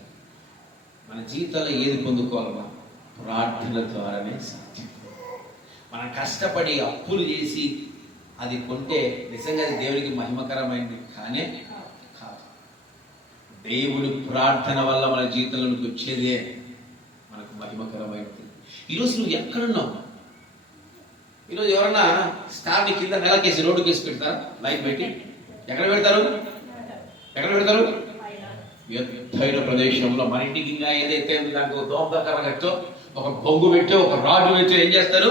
మన జీవితాల్లో ఏది పొందుకోవాలన్నా ప్రార్థన ద్వారానే సాధ్యం. మనం కష్టపడి అప్పులు చేసి అది కొంటే నిజంగా అది దేవునికి మహిమకరమైనది కానే కాదు. దేవుడి ప్రార్థన వల్ల మన జీవితంలోకి వచ్చేదే మనకు మహిమకరమైనది. ఈరోజు నువ్వు ఎక్కడున్నావు? ఈరోజు ఎవరన్నా స్టార్ని కింద నెలకేసి రోడ్డు కేసి పెడతారు, లైట్ పెట్టి. ఎక్కడ పెడతారు? ఎత్తైన ప్రదేశంలో. మన ఇంటికి ఇంకా ఏదైతే దానికి దోమకర్ర కట్టో, ఒక బొంగు పెట్టో, ఒక రాడ్డు పెట్టో ఏం చేస్తారు?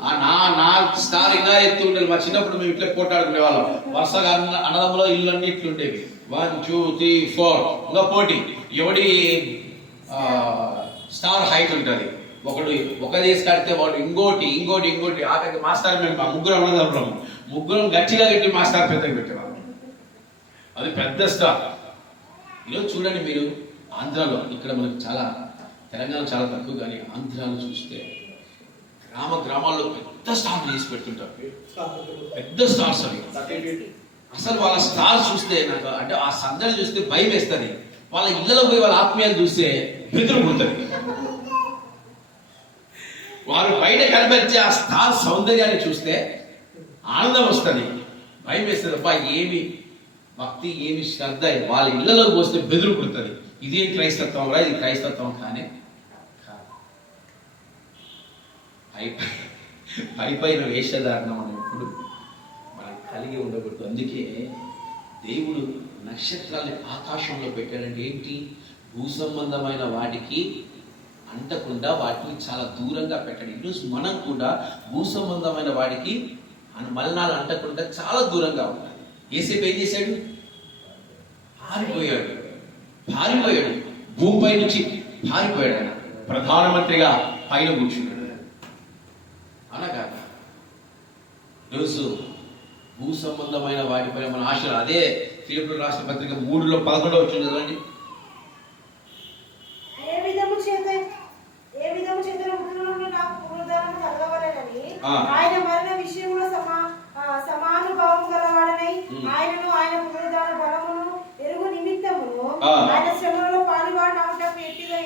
నా స్టార్ ఇంకా ఎత్తు ఉండేది. మా చిన్నప్పుడు మేము ఇట్లా పోటాడుకునే వాళ్ళం. వరుసగా అన్నదమ్ములో ఇల్లు అన్ని ఇట్లుండేవి. 1 2 3 4 ఇంకా పోటీ ఎవడి స్టార్ హైట్ ఉంటుంది. ఒక దేశ కడితే వాడు ఇంకోటి ఆఖరికి మాస్టర్ మేము ముగ్గురం అన్నదమ్ములం. ముగ్గురం గట్టిగా కట్టి మాస్టర్ పెద్దగా పెట్టేవాళ్ళం. అది పెద్ద స్టార్. ఈరోజు చూడండి మీరు ఆంధ్రాలో, ఇక్కడ మనకు చాలా తెలంగాణ చాలా తక్కువ, కానీ ఆంధ్రాలో చూస్తే గ్రామాల్లో పెద్ద స్టార్లు వేసి పెడుతుంటారు. పెద్ద స్టార్స్ అవి. అసలు వాళ్ళ స్టార్ చూస్తే నాకు అంటే ఆ సందడి చూస్తే భయం వేస్తుంది. వాళ్ళ ఇళ్లలో పోయి వాళ్ళ ఆత్మీయాలు చూస్తే బెదురు పుడుతుంది. వారు బయట కనిపించే ఆ స్టార్ సౌందర్యాన్ని చూస్తే ఆనందం వస్తుంది, భయం వేస్తుంది. అబ్బా ఏమి భక్తి, ఏమి శ్రద్ధ. వాళ్ళ ఇళ్లలోకి పోస్తే బెదురు పుడుతుంది. ఇదేం క్రైస్తత్వం రా, ఇది క్రైస్తత్వం కానీ పైన వేషధారణ మనం ఎప్పుడు మనం కలిగి ఉండకూడదు. అందుకే దేవుడు నక్షత్రాల్ని ఆకాశంలో పెట్టాడంటే ఏంటి? భూ సంబంధమైన వాటికి అంటకుండా వాటిని చాలా దూరంగా పెట్టాడు. ఈరోజు మనం కూడా భూ సంబంధమైన వాడికి మలినాలు అంటకుండా చాలా దూరంగా ఉండాలి. ఏసేపు ఏం చేశాడు? పారిపోయాడు. భూమిపై నుంచి పారిపోయాడు. ఆయన ప్రధానమంత్రిగా పైన కూర్చున్నాడు. అనగా ఈరోజు భూ సంబంధమైన వాటిపైన మన ఆశలు. అదే ఫిలిప్పీయులకు రాసిన పత్రిక 3:11 వచ్చింది కదండి. ఏ విధము చేత నాకు పునరుద్ధరణ కలగవలెనని ఆయన మరణ విషయంలో సమానుభావం గలవాడనై ఆయనను ఆయన పునరుద్ధరణ బలమును ఎరుగు నిమిత్తమును ఆయన శ్రమలలో పాలువాడినవుటకు ఎట్టిగా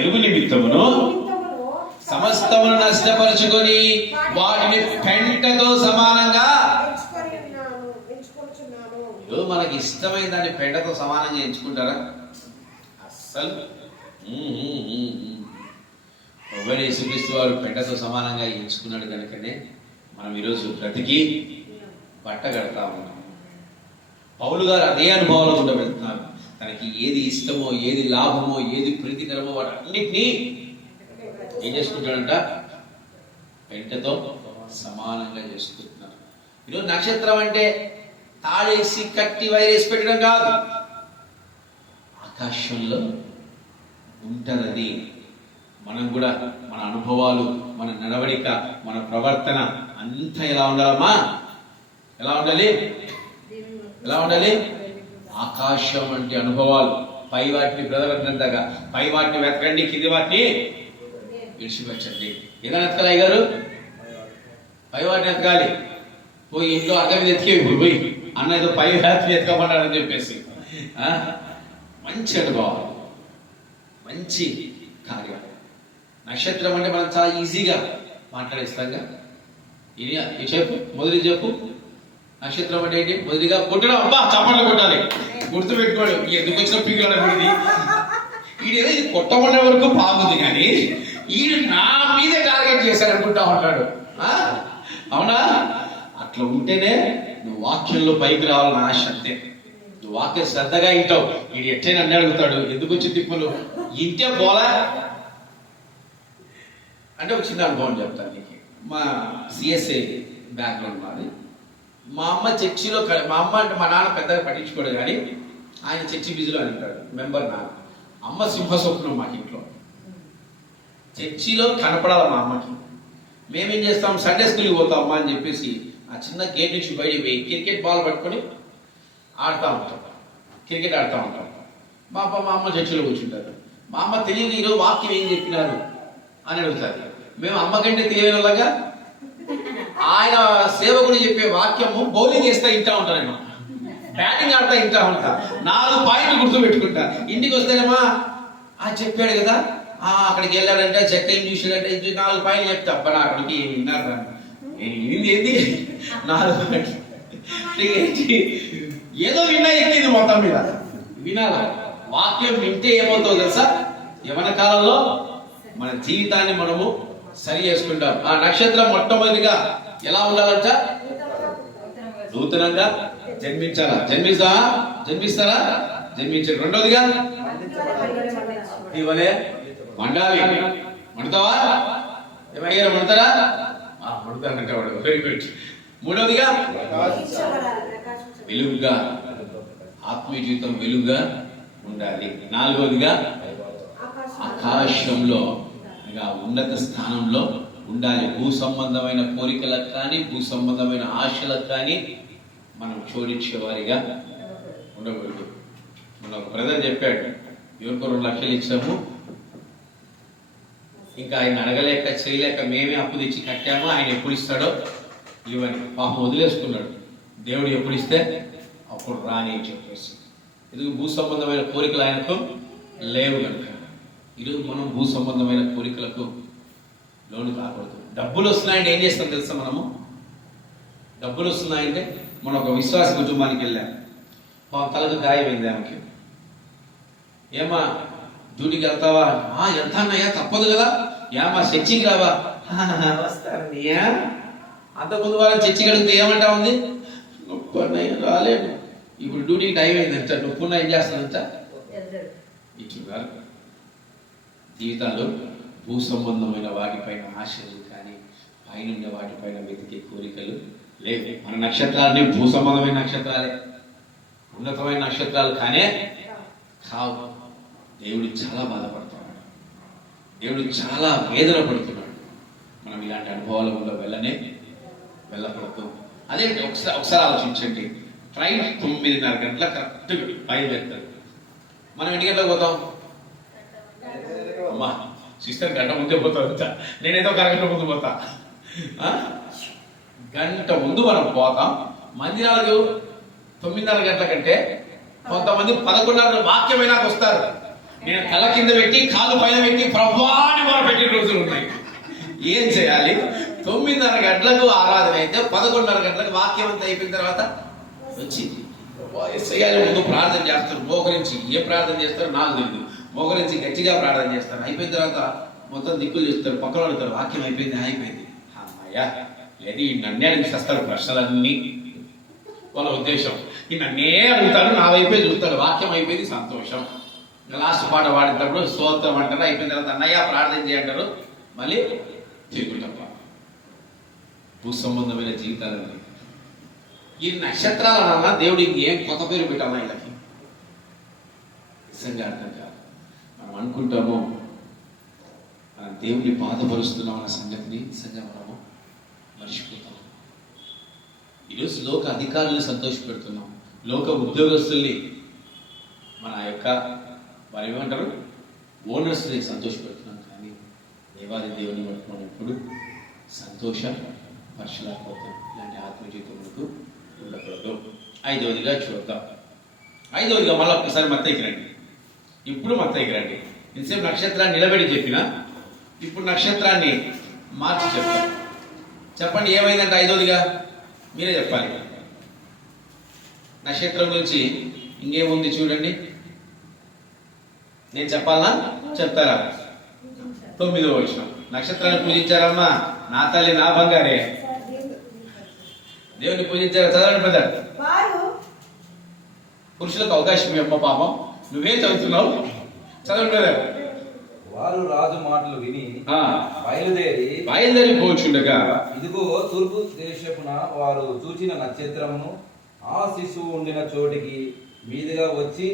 ఎరుగు నిమిత్తమును సమస్తమును నష్టపరుచుకొని వాటిని పెంటతో సమానంగా ఎంచుకుంటున్నాను. మనకి ఇష్టమైన దాన్ని పెంటతో సమానంగా ఎంచుకుంటారా? అస్సలు. యేసుక్రీస్తు వారు పెంటతో సమానంగా ఎంచుకున్నాడు కనుకనే మనం ఈరోజు బ్రతికి బట్ట కడతా ఉన్నాం. పౌలు గారు అదే అనుభవాలు కూడా వెళ్తున్నారు. తనకి ఏది ఇష్టమో, ఏది లాభమో, ఏది ప్రీతికరమో వాటన్నిటినీ ఏం చేసుకుంటాడంట? పెంటతో సమానంగా చేసుకుంటున్నారు. ఈరోజు నక్షత్రం అంటే తాళేసి కట్టి వైరేసి పెట్టడం కాదు. ఆకాశంలో ఉంటది. మనం కూడా మన అనుభవాలు, మన నడవడిక, మన ప్రవర్తన అంతా ఎలా ఉండాలమ్మా? ఎలా ఉండాలి? ఆకాశం అంటే అనుభవాలు. పై వాటిని బ్రదరంతగా పై వాటిని వెతకండి, కింది వాటిని విడిచిపెట్టండి. ఎలా ఎతకాలి గారు? పై వాటిని ఎతకాలి. పోయి ఇంట్లో అర్థం ఎతికే ఇప్పుడు పోయి అన్న ఏదో పై వాటిని ఎతకమంటాడని చెప్పేసి మంచి అనుభవాలు, మంచి కార్యాలు. నక్షత్రం అంటే మనం చాలా ఈజీగా మాట్లాడేస్తాంగా. ఇది చెప్పు, మొదటి చెప్పు. నక్షత్రం అంటే ఏంటి? మొదటిగా కొట్టడం. అబ్బా చప్పట్లు కొట్టాలి, గుర్తు పెట్టుకోడు. ఎందుకు వచ్చిన పీకులు ఈడేదో ఇది కొట్టబడే వరకు బాగుంది, కానీ ఈడు నా మీదే టార్గెట్ చేశాడు అనుకుంటా ఉంటాడు. అవునా? అట్లా ఉంటేనే నువ్వు వాక్యంలో పైకి రావాలని ఆశ. అంతే. నువ్వు వాక్యం శ్రద్ధగా వింటావు. ఈడు ఎట్టైనా అన్నీ అడుగుతాడు, ఎందుకు వచ్చి తిప్పులు ఇంటే పోలా అంటే. ఒక చిన్న అనుభవం చెప్తాను నీకు. మా సిఎస్ఏ బ్యాక్గ్రౌండ్ మాది. మా అమ్మ చర్చిలో, మా అమ్మ అంటే మా నాన్న పెద్దగా పట్టించుకోడు, కానీ ఆయన చర్చి బిజీలో అంటాడు మెంబర్. నాన్న అమ్మ సింహస్వప్నం మాకు ఇంట్లో. చర్చిలో కనపడాలి మా అమ్మకి. మేమేం చేస్తాం? సండే స్కూల్కి పోతాం అమ్మ అని చెప్పేసి ఆ చిన్న గేట్ నుంచి బయటికి పోయి క్రికెట్ బాల్ పట్టుకొని ఆడుతూ ఉంటాం. క్రికెట్ ఆడుతూ ఉంటాం. మా అమ్మ చర్చిలో కూర్చుంటారు. మా అమ్మ తెలియదు ఈరోజు వాక్యం ఏం చెప్పినారు అని అడుగుతారు. మేము అమ్మ కంటే తెలియలాగా ఆయన సేవకుడు చెప్పే వాక్యము బౌలింగ్ చేస్తా ఇంటా ఉంటాను నేను. బ్యాటింగ్ ఆడతా ఇంటా ఉంటా. 4 పాయింట్లు గుర్తు పెట్టుకుంటా. ఇంటికి వస్తేనేమా చెప్పాడు కదా, అక్కడికి వెళ్ళాడంటే చెక్క ఏం చూసాడంటే 4 పాయింట్లు చెప్తా. అబ్బా అక్కడికి విన్నారు ఏంది 4 పాయింట్లు ఏదో విన్నా ఎక్కింది మొత్తం మీద. వినాల వాక్యం వింటే ఏమవుతుందో తెలుసా? యవన కాలంలో మన జీవితాన్ని మనము సరి చేసుకుంటాం. ఆ నక్షత్రం మొట్టమొదటిగా ఎలా ఉండాలంట? నూతనంగా జన్మించాలా? జన్మిస్తారా? జన్మించారు. రెండోదిగా ఇవలే మండాలి. మండుతావా? ఏమయ్యారు? మండుతారా? నమ్ముతానంటే వాడు. Very good. మూడవదిగా వెలుగుగా, ఆత్మీయ జీవితం వెలుగుగా ఉండాలి. నాలుగవదిగా ఆకాశంలో అనగా ఉన్నత స్థానంలో ఉండాలి. భూ సంబంధమైన కోరికలకు కానీ భూ సంబంధమైన ఆశలకు కానీ మనం చోడించేవారిగా ఉండకూడదు. మన ఒక బ్రదర్ చెప్పాడు, ఎవరికో 2 లక్షలు ఇచ్చాము, ఇంకా ఆయన అడగలేక చేయలేక మేమే అప్పు తెచ్చి కట్టాము, ఆయన ఎప్పుడు ఇస్తాడో ఇవన్నీ పాపం వదిలేసుకున్నాడు. దేవుడు ఎప్పుడు ఇస్తే అప్పుడు రాని అని చెప్పేసి. ఇది భూ సంబంధమైన కోరికలు ఆయనకు లేవు కనుక ఈరోజు మనం భూ సంబంధమైన కోరికలకు లోను కాకూడదు. డబ్బులు వస్తున్నాయంటే ఏం చేస్తాం తెలుసా? మనము డబ్బులు వస్తున్నాయంటే మనం ఒక విశ్వాస కుటుంబానికి వెళ్ళాం, తలకు గాయమైంది ఆమెకి. ఏమా డ్యూటీకి వెళ్తావా? వెళ్తానయ్యా, తప్పదు కదా. ఏమా చర్చికి రావా? వస్తానయ్యా. అంతకుముందు వాళ్ళని చర్చికి అడిగితే ఏమంటా ఉంది? నొప్పన్నయ్య రాలేను, ఇప్పుడు డ్యూటీకి టైం అయిందంట, నొప్పున్నా ఏం చేస్తానంట. ఇట్లా జీవితాల్లో భూ సంబంధమైన వాటిపైన ఆశలు కానీ పైన వాటిపైన వెతికే కోరికలు లేవు. మన నక్షత్రాలన్నీ భూ సంబంధమైన నక్షత్రాలే, ఉన్నతమైన నక్షత్రాలు కానే కావు. దేవుడు చాలా బాధపడుతున్నాడు, దేవుడు చాలా వేదన పడుతున్నాడు. మనం ఇలాంటి అనుభవాల వల్ల వెళ్ళకూడదు. అదే ఒకసారి ఆలోచించండి. ట్రైన్ 9:30 గంటల కరెక్ట్గా బయలుదేరుతారు. మనం ఎన్ని గంటలకు పోతాం? అమ్మా సిస్టర్ గంట ముందే పోతా, నేనేదో ఒక అరగంట ముందు పోతా. గంట ముందు మనం పోతాం. మందిరాలు 9:30 గంటల కంటే కొంతమంది 11:30 వాక్యమైనాక వస్తారు. నేను తల కింద పెట్టి కాలు పైన పెట్టి ప్రభాని వారు పెట్టిన రోజులు ఉన్నాయి. ఏం చేయాలి? 9:30 గంటలకు ఆరాధన అయితే 11:30 గంటలకు వాక్యం అంతా అయిపోయిన తర్వాత వచ్చి చేయాలి. ముందు ప్రార్థన చేస్తారు, మోకరించి. ఏ ప్రార్థన చేస్తారో నాకు తెలియదు. మోకరించి గట్టిగా ప్రార్థన చేస్తారు. అయిపోయిన తర్వాత మొత్తం దిక్కులు చేస్తారు, పక్కన అడుగుతారు, వాక్యం అయిపోయింది. అమ్మాయ్యా లేదు, ఈ నన్నే అడిగిస్తారు ప్రశ్నలన్నీ. వాళ్ళ ఉద్దేశం ఈ నన్నే అడుగుతాడు, నా వైపే చూస్తాడు. వాక్యం అయిపోయింది, సంతోషం. లాస్ట్ పాట పాడేటప్పుడు స్తోత్రం అంటారు. అయిపోయిన తర్వాత అన్నయ్య ప్రార్థన చేయంటారు, మళ్ళీ తిరుగుతాం. భూ సంబంధమైన జీవితాలన్నీ ఈ నక్షత్రాలన్నా దేవుడు ఇంకేం కొత్త పేరు పెట్టాలా వీళ్ళకి? నిజంగా అర్థం కాదు. మనం అనుకుంటాము మనం దేవుని బాధపరుస్తున్నాం అన్న సంగతిని నిజంగా మనము మర్చిపోతాం. ఈరోజు లోక అధికారులను సంతోషపెడుతున్నాం, లోక ఉద్యోగస్తుల్ని, మన యొక్క వారు ఏమంటారు ఓనర్స్ని సంతోషపెడుతున్నాం. కానీ దేవాది దేవుని బట్టి మనం ఎప్పుడు సంతోషపరచలేకపోతాం. ఇలాంటి ఆత్మజీవితంలో ఉండకూడదు. 5వదిగా చూద్దాం. 5వదిగా మళ్ళీ ఒక్కసారి మత్తయికి రండి. ఇప్పుడు మత్తయికి రండి. ఇంతసేపు నక్షత్రాన్ని నిలబెట్టి చెప్పిన, ఇప్పుడు నక్షత్రాన్ని మార్చి చెప్తాను. చెప్పండి ఏమైందంటే 5వదిగా మీరే చెప్పాలి. నక్షత్రం గురించి ఇంకేముంది చూడండి. నేను చెప్పాలా చెప్తారా? 9వ వచనం. నక్షత్రాన్ని పూజించారమ్మా, నా తల్లి నా బంగారే. దేవుని పూజించారు. చదవండి బ్రదర్. పురుషులకు అవకాశం అమ్మ, పాపం నువ్వేం చదువుతున్నావు? చదవండి బ్రదర్. వారు రాజు మాటలు విని బయలుదేరి పోచుండగా ఇదిగో తూర్పు దేశపున వారు చూచిన నక్షత్రమును ఆ శిశువు ఉండిన చోటికి మీదుగా వచ్చి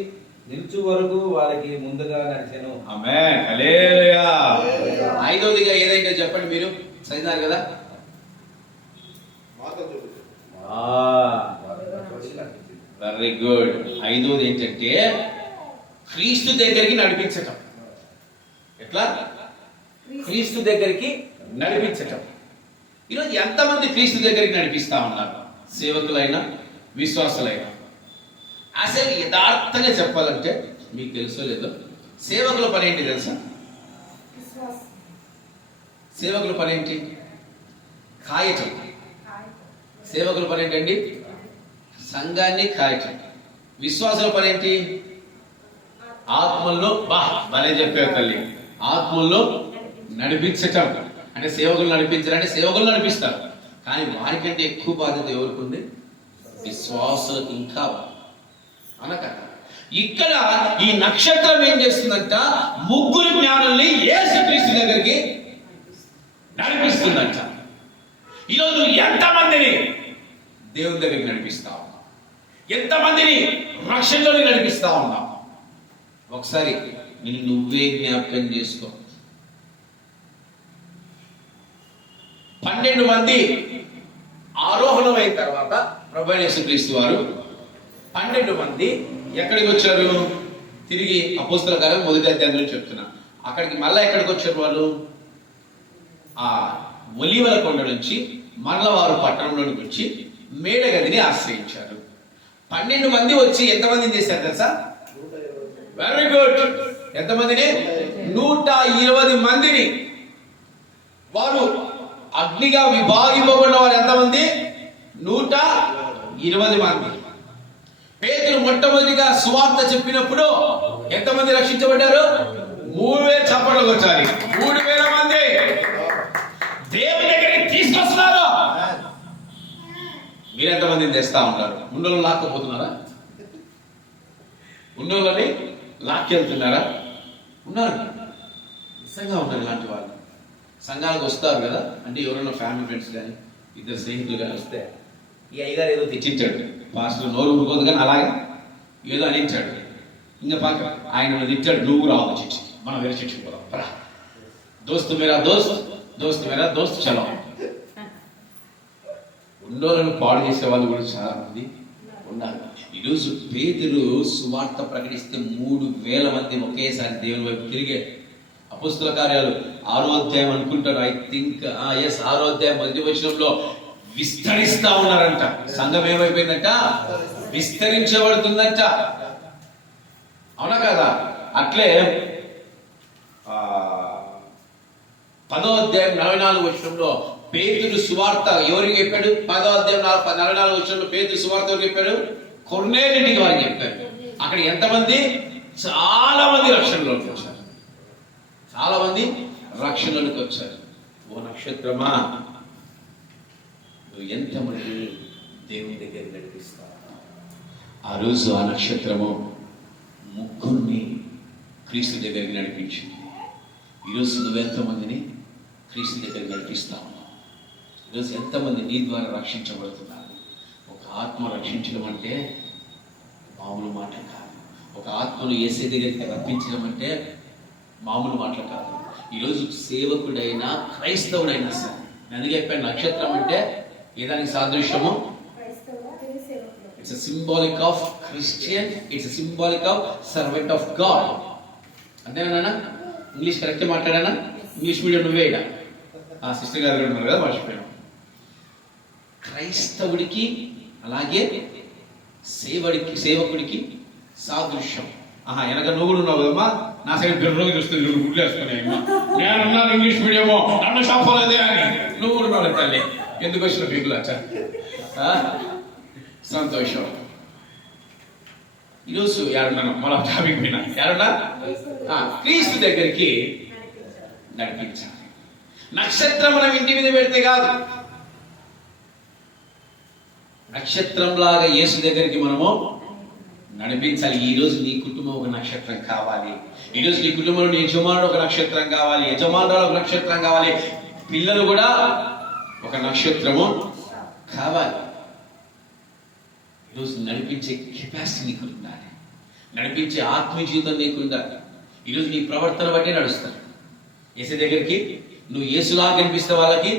నిల్చు వరకు వారికి ముందుగా నడిచెను. ఆమేన్, హల్లెలూయా. 5వదిగా ఏదైతే చెప్పండి, మీరు చదివారు కదా. Very good. 5వది ఏంటంటే క్రీస్తు దగ్గరికి నడిపించటం. ఎట్లా? క్రీస్తు దగ్గరికి నడిపించటం. ఈరోజు ఎంతమంది క్రీస్తు దగ్గరికి నడిపిస్తా ఉన్నారు? సేవకులైనా విశ్వాసులైనా. అసలు యథార్థంగా చెప్పాలంటే మీకు తెలుసో లేదో, సేవకుల పని ఏంటి తెలుసా? సేవకుల పని ఏంటి? కాయటం. సేవకుల పని ఏంటండి? సంఘాన్ని కాయటం. విశ్వాసుల పని ఏంటి? ఆత్మల్లో భలే చెప్పారు తల్లి, ఆత్మల్లో నడిపించటం. అంటే సేవకులు నడిపించారంటే సేవకులు నడిపిస్తారు, కానీ వారికంటే ఎక్కువ బాధ్యత ఎవరికి ఉంది? విశ్వాసులకు. ఇంకా అనక ఇక్కడ ఈ నక్షత్రం ఏం చేస్తుందంట? ముగ్గురు జ్ఞానుల్ని యేసుక్రీస్తు దగ్గరికి నడిపిస్తుందంట. ఈరోజు నువ్వు ఎంతమందిని దేవుని దగ్గరికి నడిపిస్తా ఉన్నావు? ఎంతమందిని రక్షణలోకి నడిపిస్తా ఉన్నావు? ఒకసారి నిన్ను నువ్వే జ్ఞాపకం చేసుకో. 12 మంది ఆరోహణం అయిన తర్వాత ప్రభువైన యేసుక్రీస్తు వారు 12 మంది ఎక్కడికి వచ్చారు? తిరిగి అపోస్తల కార్యం 1వ అధ్యాయంలో చెప్తున్నా. అక్కడికి మళ్ళా ఎక్కడికి వచ్చారు వాళ్ళు? ఆ ఒలీవల కొండ నుంచి మరల వారు పట్టణంలోనికి వచ్చి మేడగదిని ఆశ్రయించారు. 12 మంది వచ్చి ఎంతమందిని చేశారు తెలుసా? Very good. ఎంతమందిని? 120 మందిని. వారు అగ్నిగా విభాగింపబడిన వారు ఎంతమంది? 120 మంది. పేతురు మొట్టమొదటిగా సువార్త చెప్పినప్పుడు ఎంతమంది రక్షించబడ్డారు? 3000 చప్పట్లు వచ్చారు. 3000 మంది దేవుని దగ్గరికి తీసుకొస్తున్నారు. మీరెంతమందిని తెస్తా ఉంటారు? ఉన్నోళ్ళు లాక్కపోతున్నారా? ఉన్నోళ్ళని లాక్కెళ్తున్నారా? ఉన్నారు, నిజంగా ఉన్నారు. ఇలాంటి వాళ్ళు సంఘాలకు వస్తారు కదా, అంటే ఎవరైనా ఫ్యామిలీ ఫ్రెండ్స్ కానీ ఇద్దరు స్నేహితులు కానీ వస్తే ఈ అయ్యగారు ఏదో తెచ్చించాడు, పాస్టర్ నోరు ఊరుకోదు కానీ అలాగే ఏదో అనించాడు. ఇంకా పక్క ఆయన తిట్టాడు, నువ్వు రావు చర్చి, మనం వేరే చర్చికి పోదాం, దోస్తు మేరా దోస్త్, దోస్తు మేరా దోస్త్ చలో. ఉన్నోళ్ళను పాడు చేసే వాళ్ళు కూడా చాలా మంది ఉన్నారు. ఈరోజు పేతురు సువార్త ప్రకటిస్తే 3000 మంది ఒకేసారి దేవుని వైపు తిరిగే. అపోస్తల కార్యాలు 6వ అధ్యాయం అనుకుంటారు, ఐ థింక్ 6వ అధ్యాయం 1వ వచనంలో విస్తరిస్తా ఉన్నారంట. సంఘం ఏమైపోయిందంట? విస్తరించబడుతుందంట. అవునా కదా? అట్లే 10వ అధ్యాయం 44వ వచనంలో పేతురు సువార్త ఎవరికి చెప్పాడు? 10వ అధ్యాయం 44వ వచనంలో పేతురు సువార్త ఎవరికి చెప్పాడు? కొర్నేలియునికి వారికి చెప్పాడు. అక్కడ ఎంతమంది? చాలా మంది రక్షణలోకి వచ్చారు. చాలా మంది రక్షణలోకి వచ్చారు. ఓ నక్షత్రమా, నువ్వు ఎంతమంది దేవుని దగ్గర నడిపిస్తావు? ఆ రోజు ఆ నక్షత్రము 3 క్రీస్తు దగ్గరికి నడిపించింది. ఈరోజు నువ్వెంతమందిని క్రీస్తు దగ్గరికి నడిపిస్తావు? ఈరోజు ఎంతమంది నీ ద్వారా రక్షించబడుతున్నారు? ఒక ఆత్మ రక్షించడం అంటే మామూలు మాట కాదు. ఒక ఆత్మను యేసే దగ్గరికి రప్పించడం అంటే మామూలు మాటలు కాదు. ఈరోజు సేవకుడైనా క్రైస్తవుడైనా సరే, అందుకే చెప్పాను నక్షత్రం అంటే ఏదానికి సాదృశ్యము? It's a symbolic of Christian, it's a symbolic of servant of God. అంతేనా? ఇంగ్లీష్ కరెక్ట్ మాట్లాడానా? ఇంగ్లీష్ మీడియం నువ్వే ఇక సిస్టర్ గారు ఉన్నారు కదా, మర్చిపోయాను. క్రైస్తవుడికి అలాగే సేవకుడికి సాదృశ్యం. వెనక నువ్వు కూడా ఉన్నావు కదమ్మా, నా సైడ్ బిర్రోగి చూస్తుంది, నువ్వు గుడ్లు వేసుకున్నాయమ్మా, నేనున్నాను ఇంగ్లీష్ మీడియమో నన్ను చెప్పలేదే అని నువ్వు కూడా ఉన్నావు తల్లి. ఎందుకు వచ్చిన పీకులు వచ్చా? సంతోషం. ఈరోజు ఎవరున్నాను మన టాపిక్ మీద ఎవరున్నా? క్రీస్తు దగ్గరికి నడిపించాలి. నక్షత్రం మనం ఇంటి మీద పెడితే కాదు, నక్షత్రంలాగా యేసు దగ్గరికి మనము నడిపించాలి. ఈ రోజు నీ కుటుంబం ఒక నక్షత్రం కావాలి. ఈ రోజు నీ కుటుంబంలో నీ యజమానుడు ఒక నక్షత్రం కావాలి, యజమానురాలు ఒక నక్షత్రం కావాలి, పిల్లలు కూడా ఒక నక్షత్రము కావాలి. ఈరోజు నడిపించే కెపాసిటీ నీకు ఉండాలి, నడిపించే ఆత్మీయ జీవితం నీకు ఉండాలి. ఈరోజు నీ ప్రవర్తన బట్టే నడుస్తారు. యేసు దగ్గరికి నువ్వు యేసులాగా కనిపిస్తే వాళ్ళకి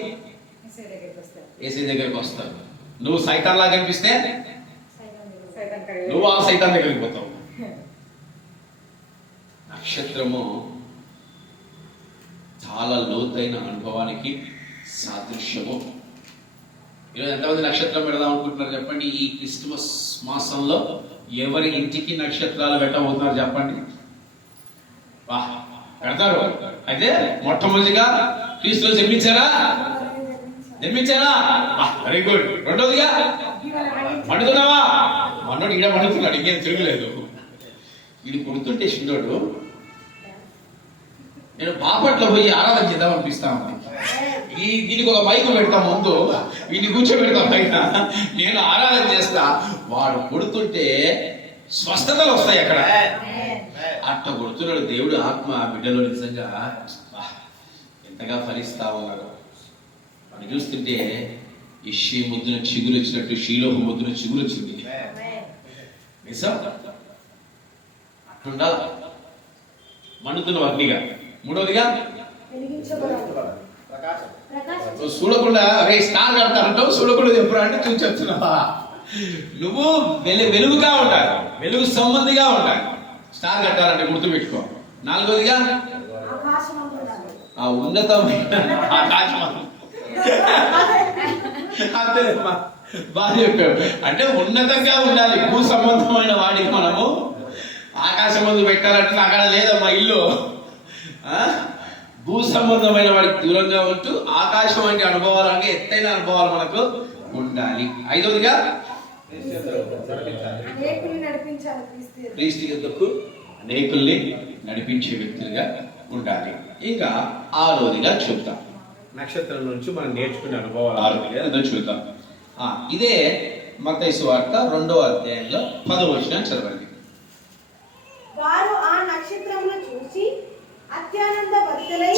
యేసు దగ్గరికి వస్తారు. నువ్వు సైతాన్లా కనిపిస్తే నువ్వు ఆ సైతాన్ దగ్గరికి పోతావు. నక్షత్రము చాలా లోతైన అనుభవానికి సాదృశ్యము. ఈరోజు ఎంతమంది నక్షత్రం పెడదాం అనుకుంటున్నారు చెప్పండి? ఈ క్రిస్మస్ మాసంలో ఎవరి ఇంటికి నక్షత్రాలు పెట్టబోతున్నారు చెప్పండి? పెడతారు. అయితే మొట్టమొదటిగా క్రీస్తులో జన్మించారా? Very good. రెండోదిగా మండుతున్నావా? మన్నోడు ఈడ మండుతున్నాడు, ఇంకేం తిరగలేదు. వీడు కొడుతుంటే చిన్నోడు, నేను బాపట్ల పోయి ఆరాధన చేద్దాం అనిపిస్తా ఉంది. దీనికి ఒక మైకు పెడతా, ముందు వీడిని కూర్చోబెడతా పైన, నేను ఆరాధన చేస్తా. వాడు కొడుతుంటే స్వస్థతలు వస్తాయి అక్కడ. అట్ట కొడుతున్నాడు దేవుడు. ఆత్మ బిడ్డలో నిజంగా ఎంతగా ఫలిస్తా ఉన్నారు. మనకి చూస్తుంటే ఇషి ముద్దున చిగురు వచ్చినట్టు షీలోహు ముద్దున చిగురు వచ్చింది. నిజం అట్లుండాలి, మండుతున్న అగ్నిగా. మూడవదిగా నువ్వు చూడకుండా అరే స్టార్ కడతానంటావు, చూడకుండా చెప్పురా అంటే చూసి చెప్తున్నావా? నువ్వు వెలుగుగా ఉండాలి, వెలుగు సంబంధిగా ఉండాలి. స్టార్ కట్టాలంటే గుర్తుపెట్టుకో. నాలుగోదిగా ఆ ఉన్నతమైన ఆకాశం. అంతేమ్మా, బాగా చెప్పావు. అంటే ఉన్నతంగా ఉండాలి. భూ సంబంధమైన వాడికి మనము ఆకాశం ముందు పెట్టాలంటే అక్కడ లేదమ్మా ఇల్లు. భూ సంబంధమైన వాడికి దూరంగా ఉంటూ ఆకాశం వంటి అనుభవాలు, అంటే ఎత్తైన అనుభవాలు మనకు ఉండాలి. ఐదోదిగా క్రీస్తు యుద్ధకు అనేకుల్ని నడిపించే వ్యక్తులుగా ఉండాలి. ఇంకా ఆరోదిగా చూద్దాం, నక్షత్రం నుంచి మనం నేర్చుకునే అనుభవాలు ఆరోదిగా చూద్దాం. ఇదే మత్తయి సువార్త 2వ అధ్యాయంలో 10వ వచనం చదవండి. వారు ఆ నక్షత్రమును చూసి అత్యానంద భరితులై,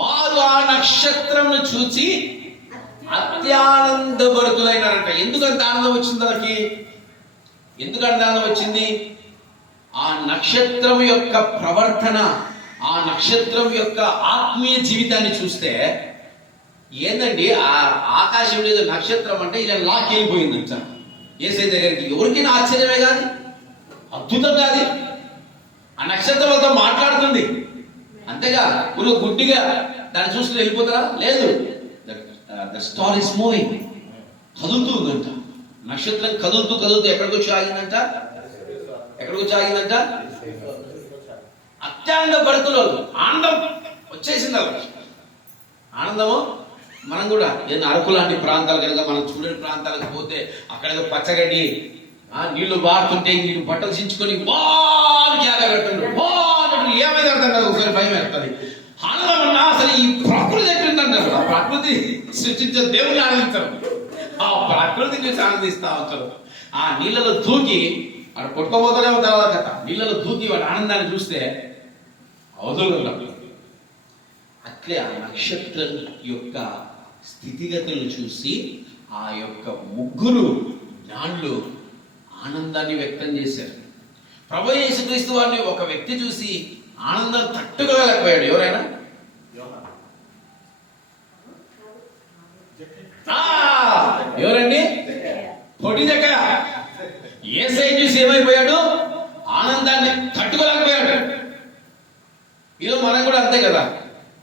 వారు ఆ నక్షత్రమును చూసి అత్యానంద భరితులైనారంట. ఎందుకంత ఆనందం వచ్చింది వాళ్ళకి? ఎందుకంత ఆనందం వచ్చింది? ఆ నక్షత్రం యొక్క ప్రవర్తన, ఆ నక్షత్రం యొక్క ఆత్మీయ జీవితాన్ని చూస్తే ఏందండి, ఆ ఆకాశం మీద నక్షత్రం అంటే ఇలా లాక్కెళ్ళిపోయిందంట యేసయ్య దగ్గరికి. ఎవరికైనా ఆశ్చర్యమే కాదు, అద్భుతం కాదు. ఆ నక్షత్రంతో మాట్లాడుతుంది. అంతేగా నువ్వు గుడ్డిగా దాన్ని చూసుకుని వెళ్ళిపోతారా? లేదు. ద స్టార్ ఇస్ మూవింగ్, కదులుతుందంట. నక్షత్రం కదులుతూ కదులుతూ ఎక్కడికి వచ్చి ఆగిందంట? ఎక్కడికి వచ్చి ఆగిందంట? అత్యానంద భరితులు. ఆనందం వచ్చేసింది వాళ్ళకి. ఆనందము. మనం కూడా ఏదైనా అరకు లాంటి ప్రాంతాలు కనుక మనం చూడని ప్రాంతాలకు పోతే అక్కడ పచ్చగడ్డి, నీళ్లు బారుతుంటే నీళ్ళు బట్టలు చించుకొని వారు కడుతుండ్రు, ఏమైనా అర్థం కాదు. ఒకసారి భయం వేస్తుంది. ఆనందం అన్నా అసలు ఈ ప్రకృతి ఎట్లుందంటారు. ఆ ప్రకృతి సృష్టించే దేవుని ఆనందించరు, ఆ ప్రకృతిని చూసి ఆనందిస్తా ఉంటారు. ఆ నీళ్ళలో దూకి అక్కడ కొట్టుకోబోతానే తర్వాత కథ. నీళ్ళలో దూకి వాడి ఆనందాన్ని చూస్తే అవధులు. అట్లే ఆ నక్షత్రం యొక్క స్థితిగతులను చూసి ఆ యొక్క ముగ్గురు జ్ఞానులు ఆనందాన్ని వ్యక్తం చేశారు. ప్రభు యేసుక్రీస్తు వారిని ఒక వ్యక్తి చూసి ఆనందం తట్టుకోలేకపోయాడు. ఎవరైనా? ఎవరండి? పొడి దగ్గర యేసయ్య చూసి ఏమైపోయాడు? ఆనందాన్ని తట్టుకోలేకపోయాడు. ఈరోజు మనం కూడా అంతే కదా.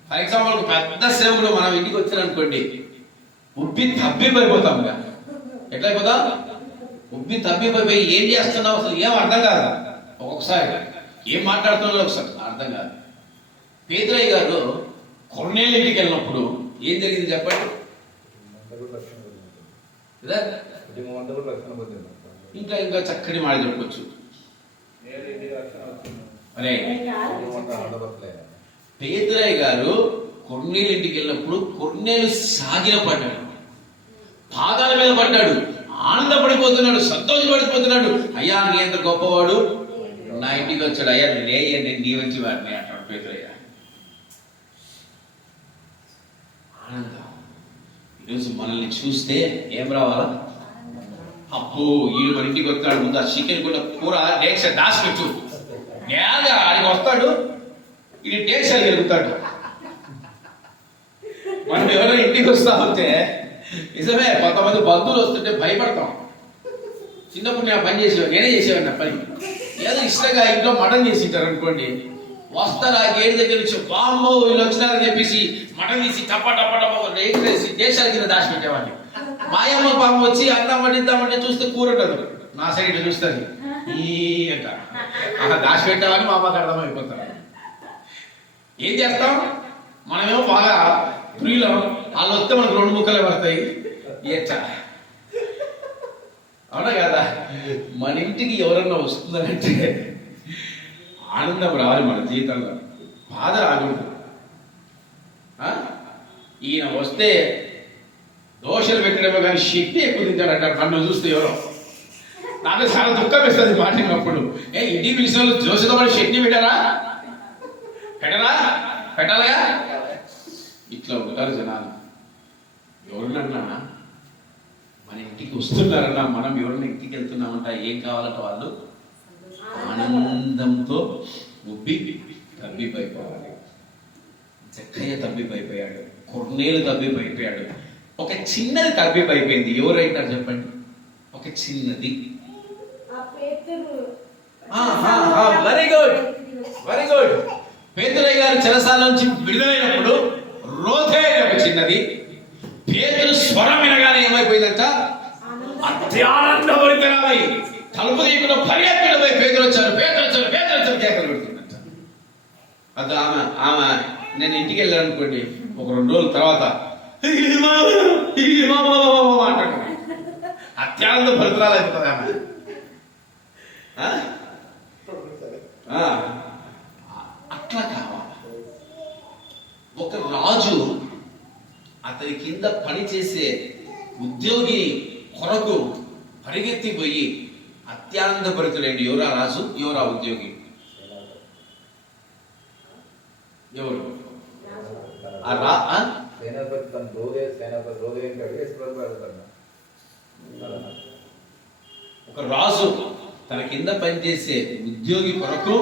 ఫర్ ఎగ్జాంపుల్ పెద్ద సేవకుడు మనం ఇంటికి వచ్చారనుకోండి, ఉబ్బి తబ్బిపోయిపోతాం. ఎట్లా అయిపోతాం? ఉబ్బి తబ్బిపోయి ఏం చేస్తున్నావు అసలు ఏం అర్థం కాదు. ఒక్కొక్కసారి ఏం మాట్లాడుతున్నారో ఒకసారి అర్థం కాదు. పేతురయ్య గారు కొన్నేళ్ళ ఇంటికి వెళ్ళినప్పుడు ఏం జరిగింది చెప్పండి. ఇంకా చక్కటి మాట చెప్పొచ్చు. అరే పేతురయ్య గారు కొన్నేళ్ళ ఇంటికి వెళ్ళినప్పుడు కొన్నేళ్ళు సాగిల పడ్డాడు, పాదాల మీద పడ్డాడు, ఆనందపడిపోతున్నాడు, సంతోషపడిపోతున్నాడు. అయ్యా నీ ఎంత గొప్పవాడు, నా ఇంటికి వచ్చాడు. అయ్యా నేను నీ వచ్చి వాడిని అంటాడు పేతురయ్య. ఆనందం. ఈరోజు మనల్ని చూస్తే ఏం రావాలా? అప్పు ఈడు మన ఇంటికి వస్తాడు, ముందు ఆ చికెన్ కూడా కూర డేక్ష దాచిపెట్టు, నేరుగా ఆడికి వస్తాడు, ఇది టేస్ట్ అని జరుగుతాడు. మనం ఎవరైనా ఇంటికి వస్తా ఉంటే నిజమే, కొంతమంది బంధువులు వస్తుంటే భయపడతాం. చిన్నప్పుడు నేను పని చేసేవాడు, నేనే చేసేవాడిని ఆ పని. ఏదో ఇష్టంగా ఇంట్లో మటన్ చేసింటారు అనుకోండి, వస్తారు ఆ గేట్ దగ్గర నుంచి, బామ్మో వీళ్ళు వచ్చినారని చెప్పేసి మటన్ తీసి టప్ప టప్ప టప్ప వేసి దేశాల కింద దాచిపెట్టేవాడిని. మాయమ్మ పాము వచ్చి అన్నం వడ్డిద్దామంటే చూస్తే కూర ఉండదు, నా సైడ్ చూస్తుంది ఈ అంట. దాచిపెట్టామని మా అమ్మకి అర్థమైపోతాం. ఏం చేస్తాం? మనమేమో బాగా ప్రియులం, వాళ్ళు వస్తే మనకు 2 ముక్కలే పడతాయి. ఏచ్చా అవునా కదా? మన ఇంటికి ఎవరన్నా వస్తుందంటే ఆనందం రావాలి మన జీవితంలో, బాధ రాకూడదు. ఈయన వస్తే దోషలు పెట్టడమే కానీ శక్తి ఎక్కువ తింటాడంటారు. నన్ను చూస్తే ఎవరో నాకు చాలా దుఃఖం వేస్తుంది మాట్లాడినప్పుడు. ఇంటికి పిలిచిన వాళ్ళు దోషతో పాటు శక్తి పెట్టారా? పెట్టాలా? పెట్టాలిగా. ఇట్లా ఉంటారు జనాలు. ఎవరినన్నా మన ఇంటికి వస్తున్నారన్నా, మనం ఎవరైనా ఇంటికి వెళ్తున్నామంట, ఏం కావాలంటే వాళ్ళు ఆనందంతో తబ్బిబ్బైపోవాలి. జక్కయ్య తబ్బిబ్బైపోయాడు, కొర్నేలు తబ్బిబ్బైపోయాడు. ఒక చిన్నది తబ్బిబ్బైపోయింది. ఎవరైతారు చెప్పండి? ఒక చిన్నది. Very good, very good. పేతురయ్య గారు చెరసాల నుంచి విడుదలైనప్పుడు రోధే ఒక చిన్నది. పేతురు స్వరం వినగానే ఏమైపోయిందంట? అత్యానందభరితమై తలుపు తీయకుండా పరిగెత్తుడమై పేతురు వచ్చారు, పేతురు వచ్చారు, పేతురు వచ్చారు కేకలు పెడుతుందంట. అది ఆమె నేను ఇంటికి వెళ్ళాను అనుకోండి, ఒక 2 రోజుల తర్వాత అంటాడు. అత్యానంద భరితరాలు అయిపోతుంది ఆమె. అట్లా కావాలి. ఒక రాజు అతని కింద పనిచేసే ఉద్యోగి కొరకు పరిగెత్తిపోయి అత్యానంద భరితుడైంది. ఎవరా రాజు, ఎవరా ఉద్యోగి? ఎవరు? ఒక రాజు తన కింద పనిచేసే ఉద్యోగి కొరకు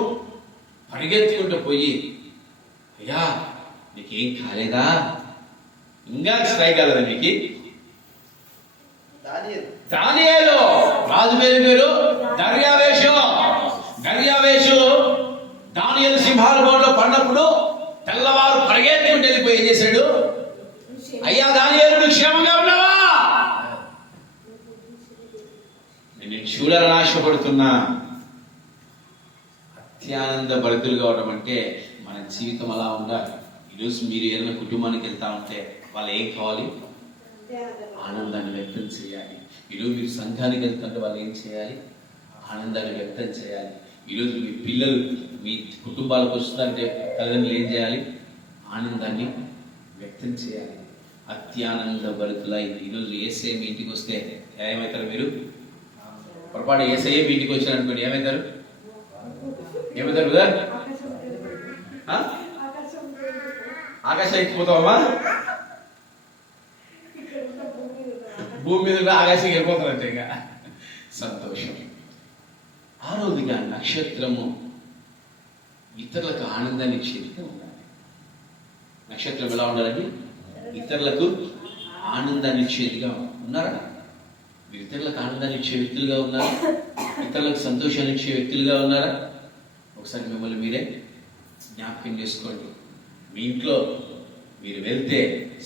పరిగెత్తుకుంటూ పోయి, అయ్యా నీకేం కాలేదా? ఇంకా స్ట్రైక్ కాలేదా నీకు? దానియేలు రాజు పేరు దర్యావేషు. దానియేలు సింహాల బోన్లో పడినప్పుడు తెల్లవారు పరిగెత్తుకుంటూ వెళ్ళిపోయి ఏం చేశాడు? అయ్యా దానియేలు నువ్వు క్షేమంగా ఉన్నావా? నేను చూడాలని ఆశపడుతున్నా. అత్యానంద భరితులుగా ఉండడం అంటే మన జీవితం అలా ఉండాలి. ఈరోజు మీరు ఏదైనా కుటుంబానికి వెళ్తా ఉంటే వాళ్ళు ఏం కావాలి? ఆనందాన్ని వ్యక్తం చేయాలి. ఈరోజు మీరు సంఘానికి వెళ్తుంటే వాళ్ళు ఏం చేయాలి? ఆనందాన్ని వ్యక్తం చేయాలి. ఈరోజు మీ పిల్లలు మీ కుటుంబాలకు వస్తుందంటే తల్లిదండ్రులు ఏం చేయాలి? ఆనందాన్ని వ్యక్తం చేయాలి. అత్యానంద భరితులై ఈరోజు యేసయ్య మీ ఇంటికి వస్తే ఏమవుతారు? మీరు పొరపాటు యేసయ్య మీ ఇంటికి వచ్చారనుకోండి, ఏమవుతారు? కదా? ఆకాశం ఎక్కిపోతావమ్మా? భూమి మీద ఆకాశం వెళ్ళిపోతారంటే ఇంకా సంతోషం. ఆరోదిగా నక్షత్రము ఇతరులకు ఆనందాన్ని ఇచ్చేదిగా ఉండాలి. నక్షత్రం ఎలా ఉండాలండి? ఇతరులకు ఆనందాన్ని ఇచ్చేదిగా ఉన్నారా? మీరు ఇతరులకు ఆనందాన్ని ఇచ్చే వ్యక్తులుగా ఉన్నారా? ఇతరులకు సంతోషాన్ని ఇచ్చే వ్యక్తులుగా ఉన్నారా? ఒకసారి మిమ్మల్ని మీరే జ్ఞాపకం చేసుకోండి. మీ ఇంట్లో మీరు వెళ్తే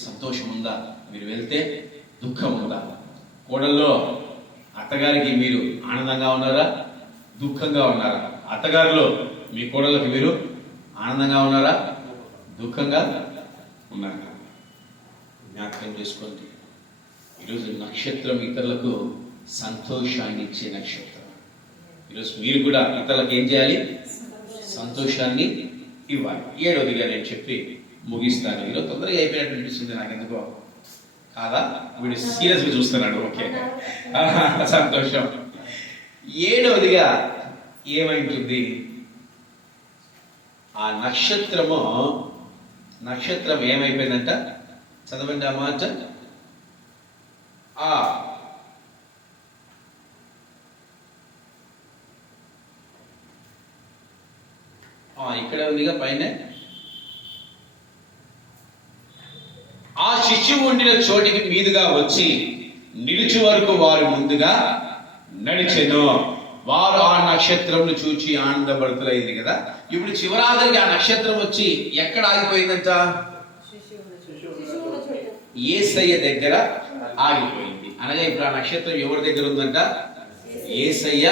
సంతోషం ఉందా? మీరు వెళ్తే దుఃఖం ఉందా? కోడల్లో అత్తగారికి మీరు ఆనందంగా ఉన్నారా? దుఃఖంగా ఉన్నారా? అత్తగారిలో మీ కోడళ్ళకి మీరు ఆనందంగా ఉన్నారా? దుఃఖంగా ఉన్నారా? జ్ఞాపకం చేసుకోండి. ఈరోజు నక్షత్రం ఇతరులకు సంతోషాన్ని ఇచ్చే నక్షత్రం. ఈరోజు మీరు కూడా ఇతరులకు ఏం చేయాలి? సంతోషాన్ని ఇవ్వాలి. 7వదిగా నేను చెప్పి ముగిస్తాను. ఈరోజు తొందరగా అయిపోయినట్టు అనిపిస్తుంది నాకు. ఎందుకో కాదా? వీడు సీరియస్గా చూస్తున్నాడు. ఓకే, సంతోషం. 7వదిగా ఏమైంటుంది? ఆ నక్షత్రం ఏమైపోయిందంట? చదవండి ఆ మాట. ఇక్కడ ఉందిగా పైన. ఆ శిశువు ఉండిన చోటికి మీదుగా వచ్చి నిలుచు వరకు వారు ముందుగా నడిచెను. వారు ఆ నక్షత్రంను చూచి ఆనందపడుతులైంది కదా. ఇప్పుడు చివరాఖరికి ఆ నక్షత్రం వచ్చి ఎక్కడ ఆగిపోయిందంట? యేసయ్య దగ్గర ఆగిపోయింది. అనగా ఇప్పుడు ఆ నక్షత్రం ఎవరి దగ్గర ఉందంట? యేసయ్య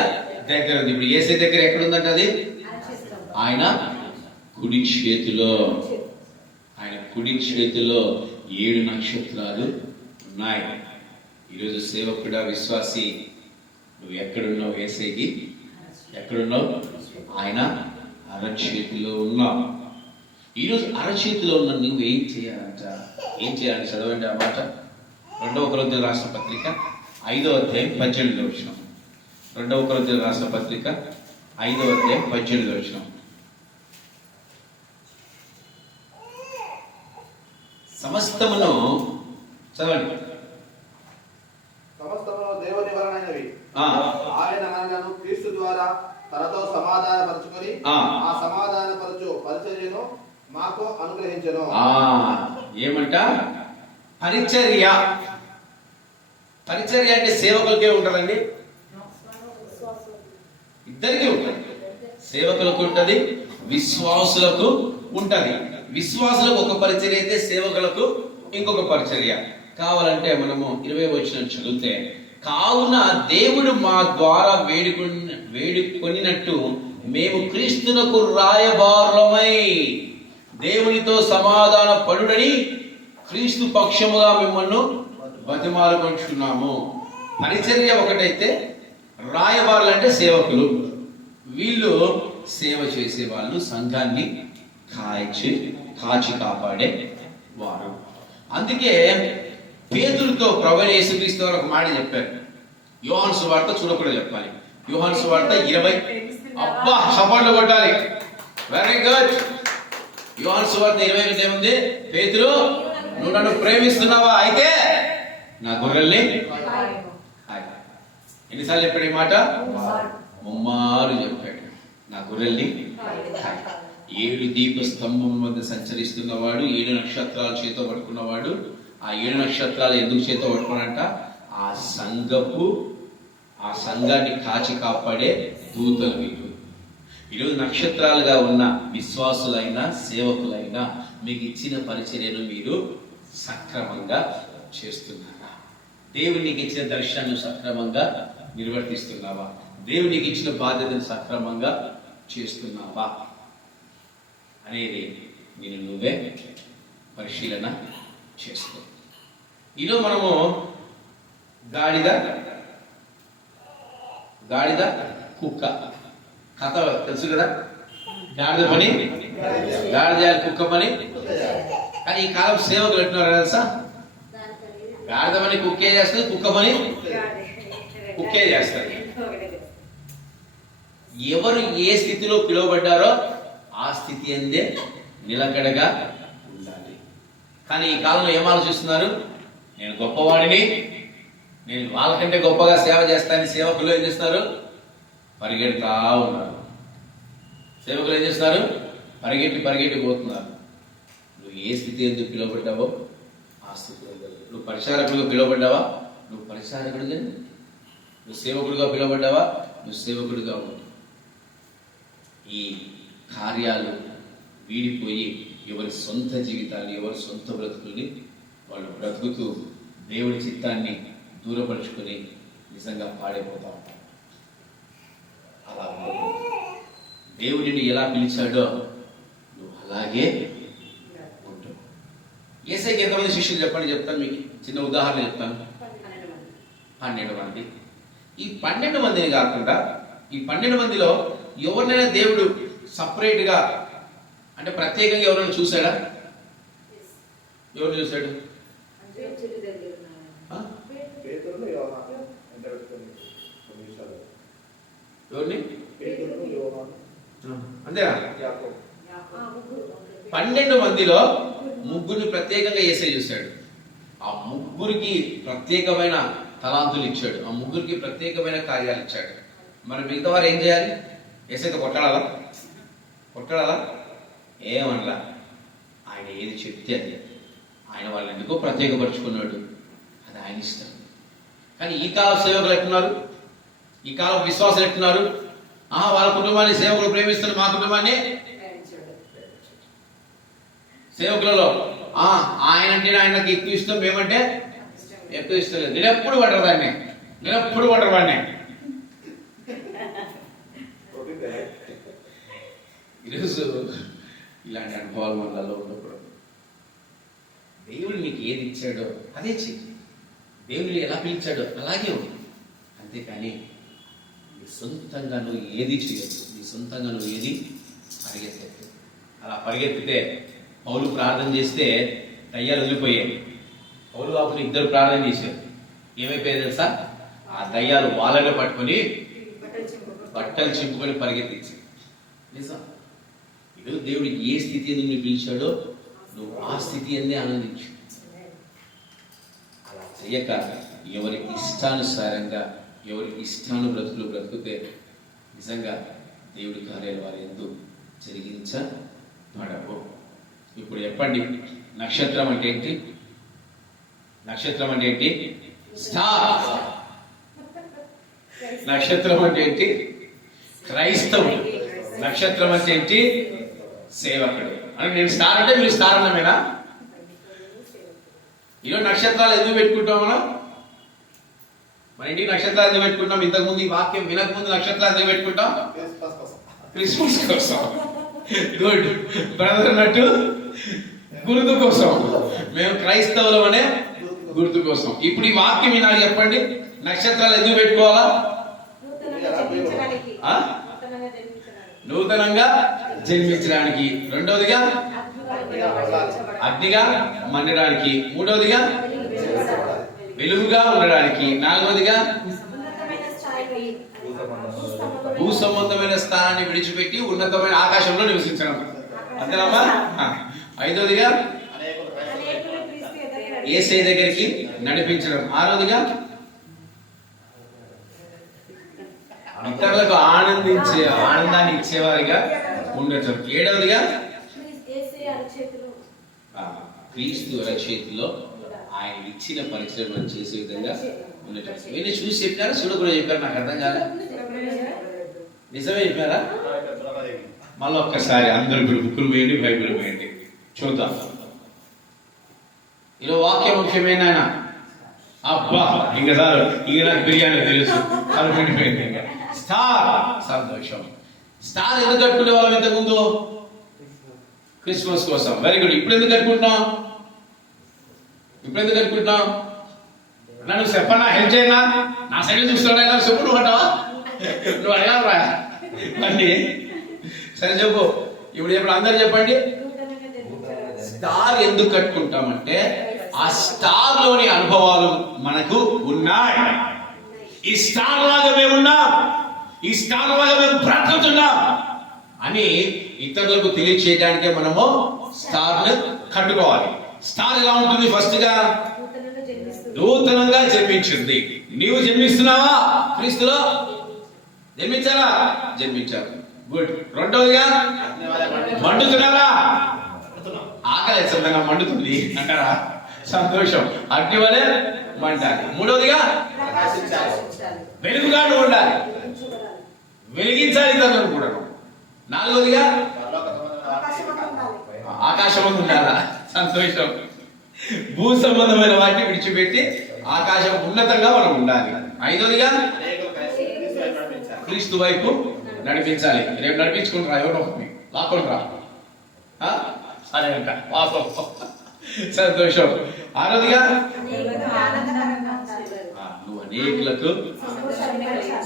దగ్గర ఉంది. ఇప్పుడు యేసయ్య దగ్గర ఎక్కడ ఉందంట? అది ఆయన కుడి చేతిలో. ఆయన కుడి చేతిలో 7 నక్షత్రాలు ఉన్నాయి. ఈరోజు సేవకుడా, విశ్వాసి, నువ్వు ఎక్కడున్నావు? యేసయ్యకి ఎక్కడున్నావు? ఆయన అరచేతిలో ఉన్నావు. ఈరోజు అరచేతిలో ఉన్న నువ్వు ఏం చేయాలంట? ఏం చేయాలని చదవండి ఆ మాట. 2వ కొరింథీయులకు రాసిన పత్రిక 5వ అధ్యాయం 18వ వచనం. 2వ కొరింథీయులకు రాసిన పత్రిక 5వ అధ్యాయం 18వ వచనం. సమస్తమును చదవండి. సమస్తము దేవుని వలనైనవి. ఆ, ఆయన మనలను క్రీస్తు ద్వారా తనతో సమాధానపరచుకొని ఆ సమాధానపరచు పరిచర్యను మాకు అనుగ్రహించెను. ఏమంట? పరిచర్య. పరిచర్య అంటే సేవకులకే ఉంటుందండి, ఇద్దరికీ ఉంటుంది. సేవకులకు ఉంటది, విశ్వాసులకు ఉంటది. విశ్వాసులకు ఒక పరిచర్య అయితే సేవకులకు ఇంకొక పరిచర్య. కావాలంటే మనము 20వ వచనం చదివితే, కావున దేవుడు మా ద్వారా వేడుకొనినట్టు మేము క్రీస్తునకు రాయబారులమై దేవునితో సమాధాన పడుడని క్రీస్తు పక్షముగా మిమ్మల్ని బతిమాలుకొంటున్నాము. పరిచర్య ఒకటైతే, రాయబారులు అంటే సేవకులు. వీళ్ళు సేవ చేసే వాళ్ళు, సంఘాన్ని కాచి కాపాడే వారు. అందుకే పేతురుతో ప్రభువైన యేసుక్రీస్తు వారు ఒక మాట చెప్పారు. యోహాను సువార్త చూడకుండా చెప్పాలి. యోహాను సువార్త 20. అబ్బా, చప్పట్లు కొట్టాలి. Very good. యోహాను సువార్త 20 ఏముంది? పేతురు, నువ్వు నన్ను ప్రేమిస్తున్నావా? అయితే నా గొర్రెల్ని ఎన్నిసార్లు చెప్పాడు ఈ మాట? ముమ్మారు చెప్పాడు. నా గొర్రెల్ని. 7 దీప స్తంభం మధ్య సంచరిస్తున్నవాడు, 7 నక్షత్రాలు చేతో పట్టుకున్నవాడు. ఆ 7 నక్షత్రాలు ఎందుకు చేతో పట్టుకున్నాడంట? ఆ సంఘాన్ని కాచి కాపాడే దూతలు వీళ్ళు. ఈరోజు నక్షత్రాలుగా ఉన్న విశ్వాసులైన సేవకులైన మీకు ఇచ్చిన పరిచర్యను మీరు సక్రమంగా చేస్తున్నారా? దేవునికి ఇచ్చిన దర్శనాన్ని సక్రమంగా నిర్వర్తిస్తున్నావా? దేవునికి ఇచ్చిన బాధ్యతను సక్రమంగా చేస్తున్నావా అనేది నేను నువ్వే పరిశీలన చేసుకో. ఈరోజు మనము గాడిద కుక్క కథ తెలుసు కదా. గాడిద పని గాడిద, కుక్క పని. కానీ ఈ కాలం సేవకులు ఎట్టున్నారు తెలుసా? గాడిద పని కుక్కే చేస్తుంది, కుక్క పని కుక్కే చేస్తారు. ఎవరు ఏ స్థితిలో పిలువబడ్డారో ఆ స్థితి అందే నిలకడగా ఉండాలి. కానీ ఈ కాలంలో ఏం ఆలోచిస్తున్నారు? నేను గొప్పవాడిని, నేను వాళ్ళకంటే గొప్పగా సేవ చేస్తానని సేవకులు ఏం చేస్తున్నారు? పరిగెడతా ఉన్నారు. సేవకులు ఏం చేస్తున్నారు? పరిగెట్టి పోతున్నారు. నువ్వు ఏ స్థితి ఎందుకు పిలువబడ్డావో ఆ స్థితిలో. నువ్వు పరిచారకుడిగా పిలువబడ్డావా? నువ్వు పరిచారకుడిగా. నువ్వు సేవకుడిగా పిలువబడ్డావా? నువ్వు సేవకుడిగా ఉండు. ఈ కార్యాలు వీడిపోయి ఎవరి సొంత జీవితాన్ని, ఎవరి సొంత బ్రతుకుల్ని వాళ్ళు బ్రతుకుతూ దేవుడి చిత్తాన్ని దూరపరుచుకొని నిజంగా పాడైపోతా ఉంటారు. అలా ఉండకూడదు. దేవుడిని ఎలా పిలిచాడో నువ్వు అలాగే ఉంటావు. యేసయ్యకి ఎంతమంది శిష్యులు చెప్పండి, చెప్తాను మీకు. చిన్న ఉదాహరణ చెప్తాను. 12 మంది. ఈ 12 మందిని కాకుండా ఈ 12 మందిలో ఎవరినైనా దేవుడు సపరేట్గా అంటే ప్రత్యేకంగా ఎవరైనా చూశాడా? ఎవరు చూశాడు? ఎవరిని? అంతేనా? 12 మందిలో ముగ్గురిని ప్రత్యేకంగా యేసయ్య చూశాడు. ఆ ముగ్గురికి ప్రత్యేకమైన తలాంతులు ఇచ్చాడు. ఆ ముగ్గురికి ప్రత్యేకమైన కార్యాలు ఇచ్చాడు. మరి మిగతా వారు ఏం చేయాలి? యేసయ్యతో కొట్టాడా? ఏమనలా. ఆయన ఏది చెప్తే అది. ఆయన వాళ్ళని ఎందుకో ప్రత్యేకపరుచుకున్నాడు, అది ఆయన ఇష్టం. కానీ ఈ కాల సేవకులు ఎట్టున్నారు? ఈ కాలం విశ్వాసులు ఎట్టున్నారు? వాళ్ళ కుటుంబాన్ని సేవకులు ప్రేమిస్తున్నారు, మా కుటుంబాన్ని. సేవకులలో ఆయన అంటే ఆయనకి ఎక్కువ ఇష్టం, మేమంటే ఎక్కువ ఇష్టం లేదు. నేను ఎప్పుడు పడరు వాడిని. ఈరోజు ఇలాంటి అనుభవాలు మనలో ఉండకూడదు. దేవుడు నీకు ఏది ఇచ్చాడో అదే చెయ్యి. దేవుడు ఎలా పిలిచాడో అలాగే ఉంది. అంతేకాని నీ సొంతంగా నువ్వు ఏది చేయొద్దు. నీ సొంతంగా నువ్వు ఏది పరిగెత్తద్దు. అలా పరిగెత్తితే పౌలు ప్రార్థన చేస్తే దయ్యాలు వదిలిపోయాయి. పౌలు బాబుని 2 ప్రార్థన చేశారు. ఏమైపోయాయి తెలుసా? ఆ దయ్యాలు వాళ్ళనే పట్టుకొని బట్టలు చింపుకొని పరిగెత్తించారు. నిజం. ఈరోజు దేవుడు ఏ స్థితి ఎందుకు నువ్వు పిలిచాడో నువ్వు ఆ స్థితి అందే ఆనందించు. చెయ్యక ఎవరి ఇష్టానుసారంగా ఎవరి ఇష్టాను బ్రతుకుతే నిజంగా దేవుడి కార్యాలు వారి ఎందుకు జరిగించబడవు. ఇప్పుడు చెప్పండి, నక్షత్రం అంటే ఏంటి? నక్షత్రం అంటే ఏంటి? స్టార్. నక్షత్రం అంటే ఏంటి? క్రైస్తవుడు. నక్షత్రం అంటే ఏంటి? సేవకుడు. అంటే నేను స్టార్ అంటే మీరు స్టార్ అన్నమేనా? ఈరోజు నక్షత్రాలు ఎందుకు పెట్టుకుంటాం మనం? మన ఇంటికి నక్షత్రాలు ఎందుకు పెట్టుకుంటాం? ఇంతకుముందు ఈ వాక్యం వినకముందు నక్షత్రాలు ఎందుకు పెట్టుకుంటాం? క్రిస్మస్ కోసం. గుడ్ బ్రదర్ అన్నట్టు గుర్తు కోసం. మేము క్రైస్తవులం అనే గుర్తు కోసం. ఇప్పుడు ఈ వాక్యం వినాలి. చెప్పండి, నక్షత్రాలు ఎందుకు పెట్టుకోవాలా? నూతనంగా జన్మించడానికి. రెండవదిగా అగ్నిగా మండడానికి. మూడవదిగా వెలుగుగా ఉండడానికి. నాలుగవదిగా భూ సంబంధమైన స్థానాన్ని విడిచిపెట్టి ఉన్నతమైన ఆకాశంలో నివసించడం. అంతేనమ్మా? ఐదవదిగా యేసయ్య దగ్గరికి నడిపించడం. ఆరవదిగా ఇతరులకు ఆనందాన్ని ఇచ్చేవారిగా ఉండటం. ఏడవదిగా క్రీస్తు అరచేతిలో ఆయన ఇచ్చిన పరిచయం చేసే విధంగా ఉండటం. వీళ్ళు చూసి చెప్పారా, చూడకుండా చెప్పారు? నాకు అర్థం కాదు. నిజమే చెప్పారా? మళ్ళీ ఒక్కసారి అందరు బుక్కులు వేయండి, బైబిల్ వేయండి, చూద్దాం. ఈరోజు వాక్యం ముఖ్యమైన ఆయన. అబ్బా ఇంకా సార్, ఇంక నాకు బిర్యానీ తెలుసు. అనిపోయింది. ఇంకా స్టార్. సంతోషం. స్టార్ ఎందుకు కట్టుకునే వాళ్ళం ఇంతకుముందు? క్రిస్మస్ కోసం. Very good. ఇప్పుడు ఎందుకు కట్టుకుంటున్నాం? నువ్వు చెప్పన్నా, హెల్ప్ చేయనా? నా సైడ్ చూస్తున్నా చెప్పు. నువ్వు అంటావా? నువ్వు అడగాలరా అండి. సరే చెప్పు. ఇప్పుడు అందరు చెప్పండి. స్టార్ ఎందుకు కట్టుకుంటామంటే ఆ స్టార్ లోని అనుభవాలు మనకు ఉన్నాయి. ఈ స్టార్ లాగా మేమున్నాం, ఈ స్టార్ లాగా మేము బ్రతుకుతున్నాం అని ఇతరులకు తెలియచేయడానికే మనము స్టార్ ను కట్టుకోవాలి. స్టార్ ఎలా ఉంటుంది? ఫస్ట్ గా నూతనంగా జన్మించింది. నీవు జన్మిస్తున్నావా? క్రీస్తులో జన్మించారా? జన్మించారు. గుడ్. రెండవదిగా మండుతున్నారా? ఆకలి చందంగా మండుతుంది అంటారా? సంతోషం. అగ్ని వలె మండాలి. మూడవదిగా వెలుగుగా ఉండాలి, వెలిగించాలి ఇతరులను కూడా. నాలుగవదిగా ఆకాశం ఉండాలా? సంతోషం. భూ సంబంధమైన వాటిని విడిచిపెట్టి ఆకాశం ఉన్నతంగా మనం ఉండాలి. ఐదవదిగా క్రీస్తు వైపు నడిపించాలి. రేపు నడిపించుకుంటారా? ఎవరో లాక్కుంటారా? సరే అంట. సంతోషం. ఆరోదిగా నువ్వు అనేకులకు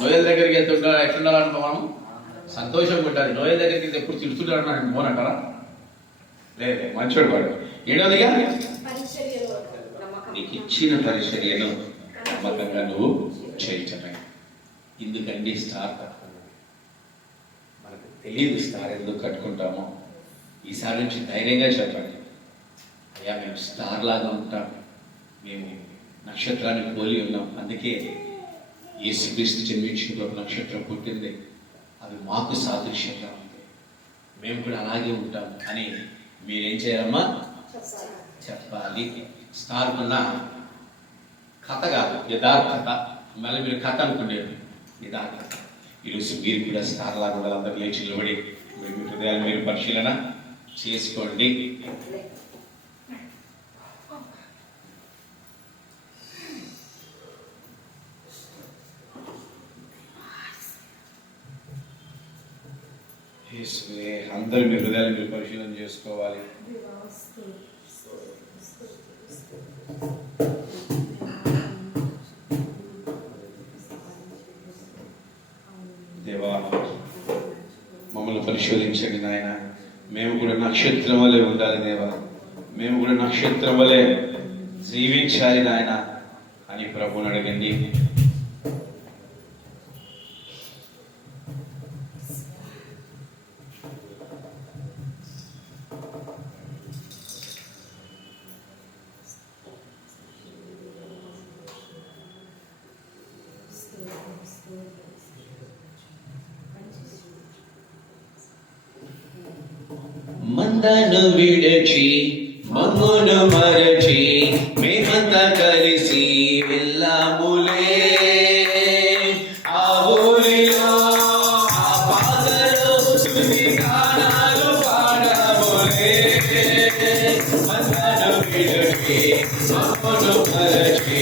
నోయల దగ్గరికి వెళ్తుంటా. ఎట్లుండాలంట మనం? సంతోషంగా ఉంటుంది. నోయల దగ్గరికి వెళ్తే ఎప్పుడు తిడుతుంటాడు మోనంటారా? లేదు, మంచోడు వాడు. ఏడవదిగా నీకు ఇచ్చిన పరిచర్యను నమ్మకంగా నువ్వు చేయించమే. ఎందుకండి స్టార్ కట్టుకున్నాం? మనకు తెలియదు స్టార్ ఎందుకు కట్టుకుంటామో. ఈసారి నుంచి ధైర్యంగా చెప్పండి, అయ్యా మేము స్టార్ లాగా ఉంటాం, మేము నక్షత్రాన్ని పోలి ఉన్నాం. అందుకే యేసుక్రీస్తు జన్మించిన నక్షత్రం పుట్టింది, అది మాకు సాదృశ్యంగా ఉంది, మేము కూడా అలాగే ఉంటాం అని మీరేం చేయాలమ్మా? చెప్పాలి. స్టార్కున్న కథ కాదు, యథార్థత. మళ్ళీ మీరు కథ అనుకునేది యథార్థత. ఈరోజు మీరు కూడా స్టార్ లాగా ఉండాలి. అందరూ లేచి నిలబడి మీ హృదయాలు మీరు పరిశీలన చేసుకోండి. అందరూ మీ హృదయాలు మీరు పరిశీలన చేసుకోవాలి. దేవా, మమ్మల్ని పరిశోధించండి నాయన. మేము కూడా నక్షత్రం వలె ఉండాలి దేవా, మేము కూడా నక్షత్రం వలె జీవించాలి నాయన అని ప్రభువుని అడగండి. మందను విడచి మమ్మును మరచి మేమంతా కలిసి వెళ్ళాములే ఆ ఊరిలో ఆ పాటలో స్తుతి గానాలు పాడాములే మందను విడచి మమ్మును మరచి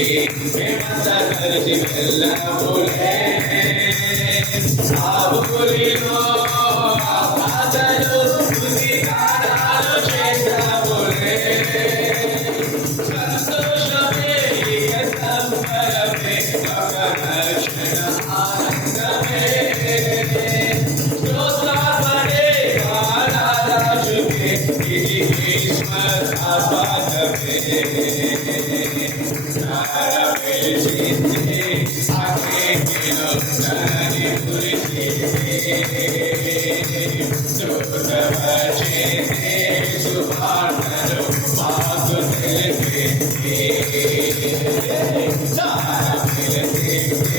మేమంతా కలిసి వెళ్ళాములే ఆ ఊరిలో ఆ పాటలో స్తుతి గానాలు చేశాములే సంతోషమే ఇక సంబరమే ఒక రక్షణ ఆనందమే స్తోత్రార్పణే బాలరాజుకే ఇది క్రిస్మస్ ఆపాదమే నారవేసింది అగ్నిలో నని గురిసింది దూతవచేసే సువార్తను మాకు తెలిపింది నారవేసింది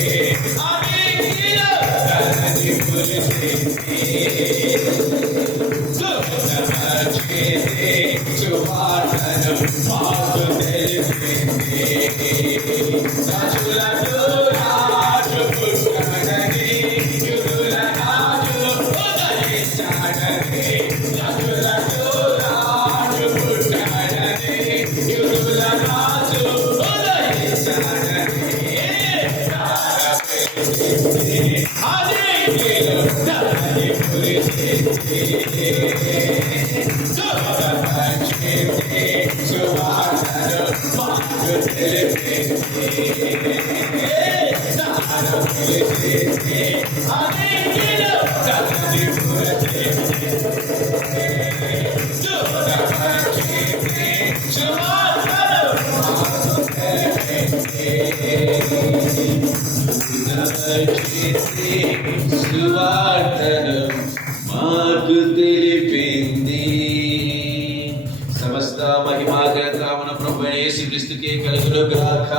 అగ్నిలో నని గురిసింది దూతవచేసే సువార్తను మాకు తెలిపింది రాజులకు రాజు పుట్టడని యుదుల రాజు ఉదయించాడని రాజులకు రాజు పుట్టడని యుదుల రాజు ఉదయించాడని అగ్నిలో నని గురిసింది దూతవచేసే సువార్తను మాకు తెలిపింది నారవేసింది అగ్నిలో నని గురిసింది దూతవచేసే సువార్తను మాకు తెలిపింది దూతవచేసే సువార్తను మాకు తెలిపింది. సమస్త మహిమా ఘనత మన ప్రభువైన యేసుక్రీస్తుకే కలుగును గాక.